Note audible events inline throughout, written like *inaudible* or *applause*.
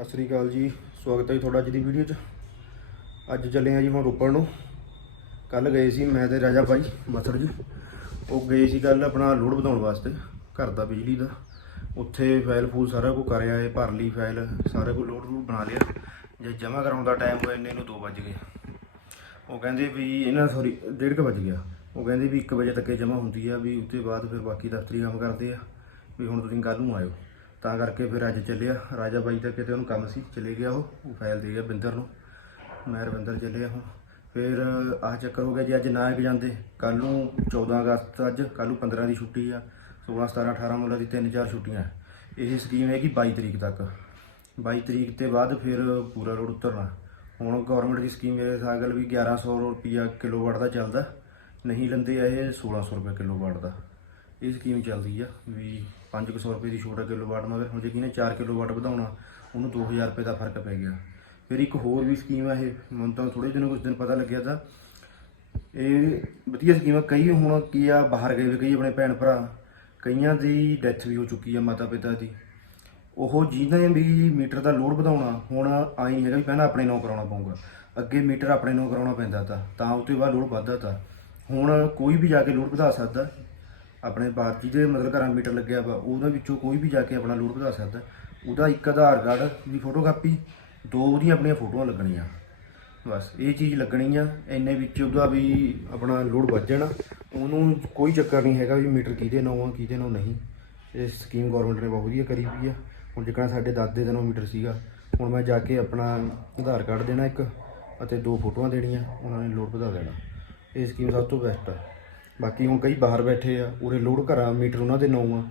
ਸਤਿ ਸ੍ਰੀ ਅਕਾਲ ਜੀ, ਸਵਾਗਤ ਹੈ ਜੀ ਤੁਹਾਡਾ ਅੱਜ ਦੀ ਵੀਡੀਓ 'ਚ। ਅੱਜ ਚੱਲੇ ਆ ਜੀ ਹੁਣ ਰੋਪੜ ਨੂੰ। ਕੱਲ ਗਏ ਸੀ ਮੈਂ ਤੇ ਰਾਜਾ ਭਾਈ ਮਸਰ ਜੀ। ਉਹ ਗਏ ਸੀ ਕੱਲ ਆਪਣਾ ਲੋਡ ਵਧਾਉਣ ਵਾਸਤੇ, ਘਰ ਦਾ ਬਿਜਲੀ ਦਾ। ਉੱਥੇ ਫਾਈਲ ਫੂਲ ਸਾਰਾ ਕੁਝ ਕਰਿਆ ਏ ਭਰ ਲਈ ਫਾਈਲ, ਸਾਰਾ ਕੁਝ ਲੋਡ ਨੂੰ ਬਣਾ ਲਿਆ। ਜੇ ਜਮ੍ਹਾਂ ਕਰਾਉਣ ਦਾ ਟਾਈਮ ਹੋਇਆ, ਇੰਨੇ ਨੂੰ 2 ਵੱਜ ਗਏ। ਉਹ ਕਹਿੰਦੇ ਵੀ ਇਹਨਾਂ ਸੌਰੀ 1:30 ਵਜ ਗਿਆ। ਉਹ ਕਹਿੰਦੇ ਵੀ 1 ਵਜੇ ਤੱਕ ਜਮ੍ਹਾਂ ਹੁੰਦੀ ਆ, ਵੀ ਉਸ ਤੋਂ ਬਾਅਦ ਫਿਰ ਬਾਕੀ ਦਫ਼ਤਰੀ ਕੰਮ ਕਰਦੇ ਆ, ਵੀ ਹੁਣ ਤੁਸੀਂ ਕੱਲ ਨੂੰ ਆਇਓ। ਤਾਂ ਕਰਕੇ ਫਿਰ ਅੱਜ ਚੱਲਿਆ। ਰਾਜਾ ਬਾਈ ਦਾ ਕਿਤੇ ਉਹਨੂੰ ਕੰਮ ਸੀ, ਚਲੇ ਗਿਆ ਉਹ ਉਹ ਫਾਈਲ ਦੇ ਗਿਆ ਬਿੰਦਰ ਨੂੰ। ਮੈਂ ਰਵਿੰਦਰ ਚੱਲਿਆ ਹੁਣ। ਫਿਰ ਆਹ ਚੱਕਰ ਹੋ ਗਿਆ ਜੀ, ਅੱਜ ਨਾ ਇੱਕ ਜਾਂਦੇ। ਕੱਲ ਨੂੰ 14 ਅਗਸਤ, ਅੱਜ ਕੱਲ ਨੂੰ 15 ਦੀ ਛੁੱਟੀ ਆ। 16 17 18 ਮੁੱਲਾ ਦੀ ਤਿੰਨ ਚਾਰ ਛੁੱਟੀਆਂ। ਇਹ ਸਕੀਮ ਹੈਗੀ 22 ਤਰੀਕ ਤੱਕ। 22 ਤਰੀਕ ਤੇ ਬਾਅਦ ਫਿਰ ਪੂਰਾ ਲੋਡ ਉਤਰਨਾ। ਹੁਣ ਗਵਰਨਮੈਂਟ ਦੀ ਸਕੀਮ ਮੇਰੇ ਹਿਸਾਬ ਨਾਲ ਵੀ 1100 ਰੁਪਿਆ ਕਿਲੋਵਾਟ ਦਾ ਚੱਲਦਾ। ਨਹੀਂ ਲੈਂਦੇ ਆ ਇਹ 1600 ਰੁਪਏ ਕਿਲੋਵਾਟ ਦਾ। ਇਹ ਸਕੀਮ ਚੱਲਦੀ ਆ ਵੀ 500 ਰੁਪਏ ਦੀ ਛੋਟਾ ਕਿਲੋਵਾਟ ਮਗਰ। ਹੁਣ ਜੇ ਕਿਨੇ 4 ਕਿਲੋਵਾਟ ਵਧਾਉਣਾ, ਉਹਨੂੰ 2000 ਰੁਪਏ ਦਾ ਫ਼ਰਕ ਪੈ ਗਿਆ। ਫਿਰ ਇੱਕ ਹੋਰ ਵੀ ਸਕੀਮ ਆ ਇਹ, ਮੈਨੂੰ ਤਾਂ ਥੋੜੇ ਦਿਨ ਕੁਝ ਦਿਨ ਪਤਾ ਲੱਗਿਆ ਤਾਂ। ਇਹ ਵਧੀਆ ਸਕੀਮ ਆ। ਕਈ ਹੁਣ ਕੀ ਆ, ਬਾਹਰ ਗਏ ਵੀ ਕਈ ਆਪਣੇ ਭੈਣ ਭਰਾ, ਕਈਆਂ ਦੀ ਡੈਥ ਵੀ ਹੋ ਚੁੱਕੀ ਆ ਮਾਤਾ ਪਿਤਾ ਦੀ। ਉਹ ਜਿਹਨੇ ਵੀ ਮੀਟਰ ਦਾ ਲੋਡ ਵਧਾਉਣਾ, ਹੁਣ ਆਈ ਹੈਗਾ ਵੀ ਪਹਿਲਾਂ ਆਪਣੇ ਨਾਂ ਕਰਾਉਣਾ ਪਊਗਾ। ਅੱਗੇ ਮੀਟਰ ਆਪਣੇ ਨਾਂ ਕਰਾਉਣਾ ਪੈਂਦਾ ਤਾਂ ਤਾਂ ਉਸ ਤੋਂ ਬਾਅਦ ਲੋਡ ਵੱਧਦਾ ਤਾਂ। ਹੁਣ ਕੋਈ ਵੀ ਜਾ ਕੇ ਲੋਡ ਵਧਾ ਸਕਦਾ। ਆਪਣੇ ਬਾਹਰ ਜਿਹਦੇ ਮਤਲਬ ਘਰਾਂ ਮੀਟਰ ਲੱਗਿਆ ਵਾ, ਉਹਦੇ ਵਿੱਚੋਂ ਕੋਈ ਵੀ ਜਾ ਕੇ ਆਪਣਾ ਲੋਡ ਵਧਾ ਸਕਦਾ। ਉਹਦਾ ਇੱਕ ਆਧਾਰ ਕਾਰਡ ਦੀ ਫੋਟੋ ਕਾਪੀ ਦੋ ਉਹਦੀਆਂ ਆਪਣੀਆਂ ਫੋਟੋਆਂ ਲੱਗਣੀਆਂ। ਬਸ, ਇਹ ਚੀਜ਼ ਲੱਗਣੀ ਆ, ਇੰਨੇ ਵਿੱਚ ਉਹਦਾ ਵੀ ਆਪਣਾ ਲੋਡ ਵੱਧ ਜਾਣਾ। ਉਹਨੂੰ ਕੋਈ ਚੱਕਰ ਨਹੀਂ ਹੈਗਾ ਵੀ ਮੀਟਰ ਕਿਹਦੇ ਨਾਂ ਆ, ਕਿਹਦੇ ਨਾਂ ਨਹੀਂ। ਇਹ ਸਕੀਮ ਗਵਰਨਮੈਂਟ ਨੇ ਬਹੁਤ ਵਧੀਆ ਕਰੀ ਵੀ ਆ। ਹੁਣ ਜਿੱਕਣਾ ਸਾਡੇ ਦਾਦੇ ਦਾ ਨਾਂ ਮੀਟਰ ਸੀਗਾ, ਹੁਣ ਮੈਂ ਜਾ ਕੇ ਆਪਣਾ ਆਧਾਰ ਕਾਰਡ ਦੇਣਾ ਇੱਕ, ਅਤੇ ਦੋ ਫੋਟੋਆਂ ਦੇਣੀਆਂ, ਉਹਨਾਂ ਨੇ ਲੋਡ ਵਧਾ ਦੇਣਾ। ਇਹ ਸਕੀਮ ਸਭ ਤੋਂ ਬੈਸਟ ਆ। ਬਾਕੀ ਹੁਣ ਕਈ ਬਾਹਰ ਬੈਠੇ ਆ, ਉਰੇ ਲੋਡ ਘਰਾਂ, ਮੀਟਰ ਉਹਨਾਂ ਦੇ ਨਾਂ ਆ।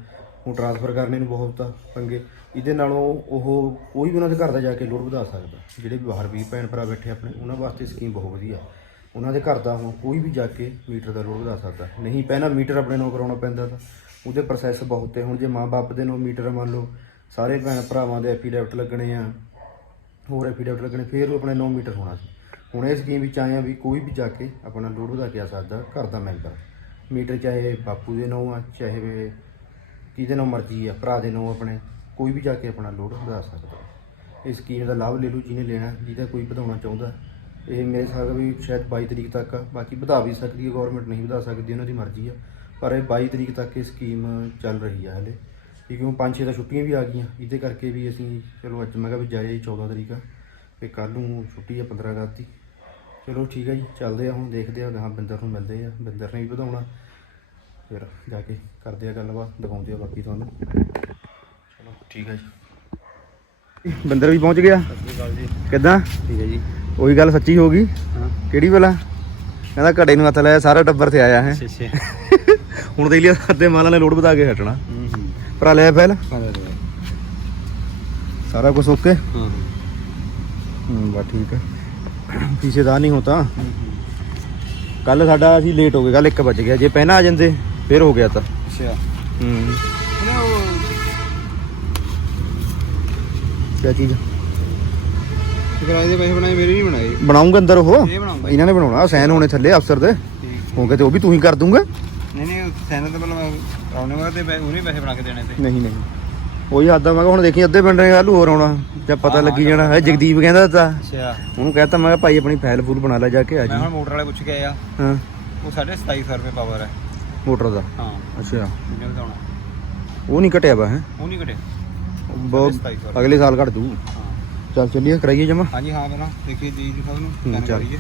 ਹੁਣ ਟ੍ਰਾਂਸਫਰ ਕਰਨੇ ਨੂੰ ਬਹੁਤ ਆ, ਪੰਗੇ। ਇਹਦੇ ਨਾਲੋਂ ਉਹ ਕੋਈ ਵੀ ਉਹਨਾਂ ਦੇ ਘਰ ਦਾ ਜਾ ਕੇ ਲੋਡ ਵਧਾ ਸਕਦਾ। ਜਿਹੜੇ ਵੀ ਬਾਹਰ ਵੀ ਭੈਣ ਭਰਾ ਬੈਠੇ ਆਪਣੇ, ਉਹਨਾਂ ਵਾਸਤੇ ਸਕੀਮ ਬਹੁਤ ਵਧੀਆ। ਉਹਨਾਂ ਦੇ ਘਰ ਦਾ ਹੁਣ ਕੋਈ ਵੀ ਜਾ ਕੇ ਮੀਟਰ ਦਾ ਲੋਡ ਵਧਾ ਸਕਦਾ। ਨਹੀਂ ਪਹਿਲਾਂ ਮੀਟਰ ਆਪਣੇ ਨਾਂ ਕਰਾਉਣਾ ਪੈਂਦਾ ਤਾਂ। ਉਹਦੇ ਪ੍ਰੋਸੈਸ ਬਹੁਤ ਹੈ ਹੁਣ ਜੇ ਮਾਂ-ਬਾਪ ਦੇ ਨਾਂ ਮੀਟਰ ਮੰਨ ਲਓ, ਸਾਰੇ ਭੈਣ ਭਰਾਵਾਂ ਦੇ ਐਫੀਡੈਵਿਟ ਲੱਗਣੇ ਆ, ਹੋਰ ਐਫੀਡੈਵਿਟ ਲੱਗਣੇ, ਫਿਰ ਉਹ ਆਪਣੇ 9 ਮੀਟਰ ਹੋਣਾ ਸੀ। ਹੁਣ ਇਹ ਸਕੀਮ ਵਿੱਚ ਆਏ ਆ ਵੀ ਕੋਈ ਵੀ ਜਾ ਕੇ ਆਪਣਾ ਲੋਡ ਵਧਾ ਕੇ ਆ ਸਕਦਾ, ਘਰ ਦਾ ਮੈਂਬਰ ਮੀਟਰ, ਚਾਹੇ ਬਾਪੂ ਦੇ ਨਾਂ ਆ, ਚਾਹੇ ਵੀ ਕਿਹਦੇ ਨਾਲ ਮਰਜ਼ੀ ਆ, ਭਰਾ ਦੇ ਨਾਂ ਆਪਣੇ, ਕੋਈ ਵੀ ਜਾ ਕੇ ਆਪਣਾ ਲੋਡ ਵਧਾ ਸਕਦਾ। ਇਸ ਸਕੀਮ ਦਾ ਲਾਭ ਲੈ ਲਓ ਜਿਹਨੇ ਲੈਣਾ, ਜਿਹਦਾ ਕੋਈ ਵਧਾਉਣਾ ਚਾਹੁੰਦਾ। ਇਹ ਮੇਰੇ ਹਿਸਾਬ ਵੀ ਸ਼ਾਇਦ 22 ਤਰੀਕ ਤੱਕ ਆ, ਬਾਕੀ ਵਧਾ ਵੀ ਸਕਦੀ ਹੈ ਗਵਰਨਮੈਂਟ ਨਹੀਂ ਵਧਾ ਸਕਦੀ, ਉਹਨਾਂ ਦੀ ਮਰਜ਼ੀ ਆ। ਪਰ ਇਹ 22 ਤਰੀਕ ਤੱਕ ਇਹ ਸਕੀਮ ਚੱਲ ਰਹੀ ਆ ਹਲੇ। ਕਿਉਂਕਿ ਹੁਣ 5-6 ਤਾਂ ਛੁੱਟੀਆਂ ਵੀ ਆ ਗਈਆਂ, ਇਹਦੇ ਕਰਕੇ ਵੀ ਅਸੀਂ, ਚਲੋ ਅੱਜ ਮੈਂ ਕਿਹਾ ਵੀ ਜਾਏ 14 ਤਰੀਕ ਆ, ਤੇ ਕੱਲ ਨੂੰ ਛੁੱਟੀ ਆ 15 ਅਗਸਤ ਦੀ। ਚਲੋ ਠੀਕ ਆ ਜੀ ਚੱਲਦੇ ਆ ਹੁਣ ਦੇਖਦੇ ਆ ਗਾਹਾਂ ਬਿੰਦਰ ਨੂੰ ਮਿਲਦੇ ਆ ਬਿੰਦਰ ਨੇ ਵੀ ਵਧਾਉਣਾ। ਫਿਰ ਜਾ ਕੇ ਕਰਦੇ ਆ ਗੱਲਬਾਤ ਦਿਖਾਉਂਦੇ ਆ ਬਾਕੀ ਤੁਹਾਨੂੰ। ਚਲੋ ਠੀਕ ਆ ਜੀ। ਬਿੰਦਰ ਵੀ ਪਹੁੰਚ ਗਿਆ? ਕਿੱਦਾਂ? ਠੀਕ ਹੈ ਜੀ। ਉਹੀ ਗੱਲ ਸੱਚੀ ਹੋ ਗਈ? ਹਾਂ। ਕਿਹੜੀ ਵਾਲਾ? ਕਹਿੰਦਾ ਘੜੇ ਨੂੰ ਹੱਥ ਲਾਇਆ ਸਾਰਾ ਟੱਬਰ ਤੇ ਆਇਆ ਹੈ। *laughs* ਹੁਣ ਦੇਖ ਲਿਆ ਅੱਧੇ ਮਾਲਾਂ ਨੇ ਲੋਡ ਵਧਾ ਕੇ ਹਟਣਾ। ਹੂੰ ਹੂੰ। ਭਰਾ ਲਿਆ ਫੈਲ ਹਾਂ ਸਾਰਾ ਕੁਝ ਓਕੇ? ਹਾਂ। ਹੂੰ ਬਸ ਠੀਕ ਹੈ ਪੀਛੇ ਦਾ ਨਹੀਂ ਹੋਤਾ ਕੱਲ ਸਾਡਾ ਅਸੀਂ ਲੇਟ ਹੋ ਗਏ ਕੱਲ 1 ਵਜ ਗਿਆ। ਜੇ ਪਹਿਲਾਂ ਆ ਜਾਂਦੇ ਫਿਰ ਹੋ ਗਿਆ ਤਾਂ। ਅੱਛਾ। ਹੂੰ। ਉਹਨੇ ਉਹ ਕੀ ਚੀਜ਼? ਕਿਰਾਏ ਦੇ ਪੈਸੇ ਬਣਾਏ ਮੇਰੇ ਨਹੀਂ ਬਣਾਏ। ਬਣਾਉਂਗਾ ਅੰਦਰ ਉਹ? ਇਹਨਾਂ ਨੇ ਬਣਾਉਣਾ ਸਾਈਨ ਹੋਣੇ ਥੱਲੇ ਅਫਸਰ ਦੇ। ਠੀਕ। ਹੋ ਗਏ ਤੇ ਉਹ ਵੀ ਤੂੰ ਹੀ ਕਰ ਦੂੰਗਾ। ਨਹੀਂ ਨਹੀਂ ਸੈਨਤ ਤੇ ਮਤਲਬ ਆਉਣੇ ਵਾਸਤੇ ਉਹਨੇ ਪੈਸੇ ਬਣਾ ਕੇ ਦੇਣੇ ਤੇ। ਨਹੀਂ ਨਹੀਂ। ਉਹੀ ਆਦਾ ਮੈਂ ਕਿਹਾ ਹੁਣ ਦੇਖੀ ਅੱਧੇ ਪਿੰਡ ਨੇ ਕੱਲ੍ਹ ਨੂੰ ਹੋਰ ਆਉਣਾ ਜਾਂ ਪਤਾ ਲੱਗੀ ਜਾਣਾ। ਹੈ। ਜਗਦੀਪ ਕਹਿੰਦਾ ਤਾਂ। ਅੱਛਾ। ਉਹਨੂੰ ਕਹਿਤਾ ਮੈਂ ਕਿਹਾ ਭਾਈ ਆਪਣੀ ਫਾਈਲ ਫੂਲ ਬਣਾ ਲੈ ਜਾ ਕੇ ਆ ਮੈਂ ਜੀ। ਹੁਣ ਮੋਟਰ ਵਾਲੇ ਪੁੱਛ ਕੇ ਆਇਆ। ਹਾਂ। ਉਹ 2750 ਰੁਪਏ ਪਾਵਰ ਹੈ ਮੋਟਰ ਦਾ? ਹਾਂ। ਅੱਛਾ। ਉਹ ਨਹੀਂ ਘਟਿਆ ਵਾ ਹੈ? ਉਹ ਨਹੀਂ ਘਟੇ ਬਹੁਤ 2750 ਅਗਲੇ ਸਾਲ ਘਟ ਦੂ। ਹਾਂ। ਚੱਲ ਚੱਲੀਏ ਕਰਾਈਏ ਜਮਾ। ਹਾਂਜੀ ਹਾਂ ਪਹਿਲਾਂ ਦੇਖੀਏ ਜੀ ਜੀ ਸਭ ਨੂੰ। ਕਰੀਏ।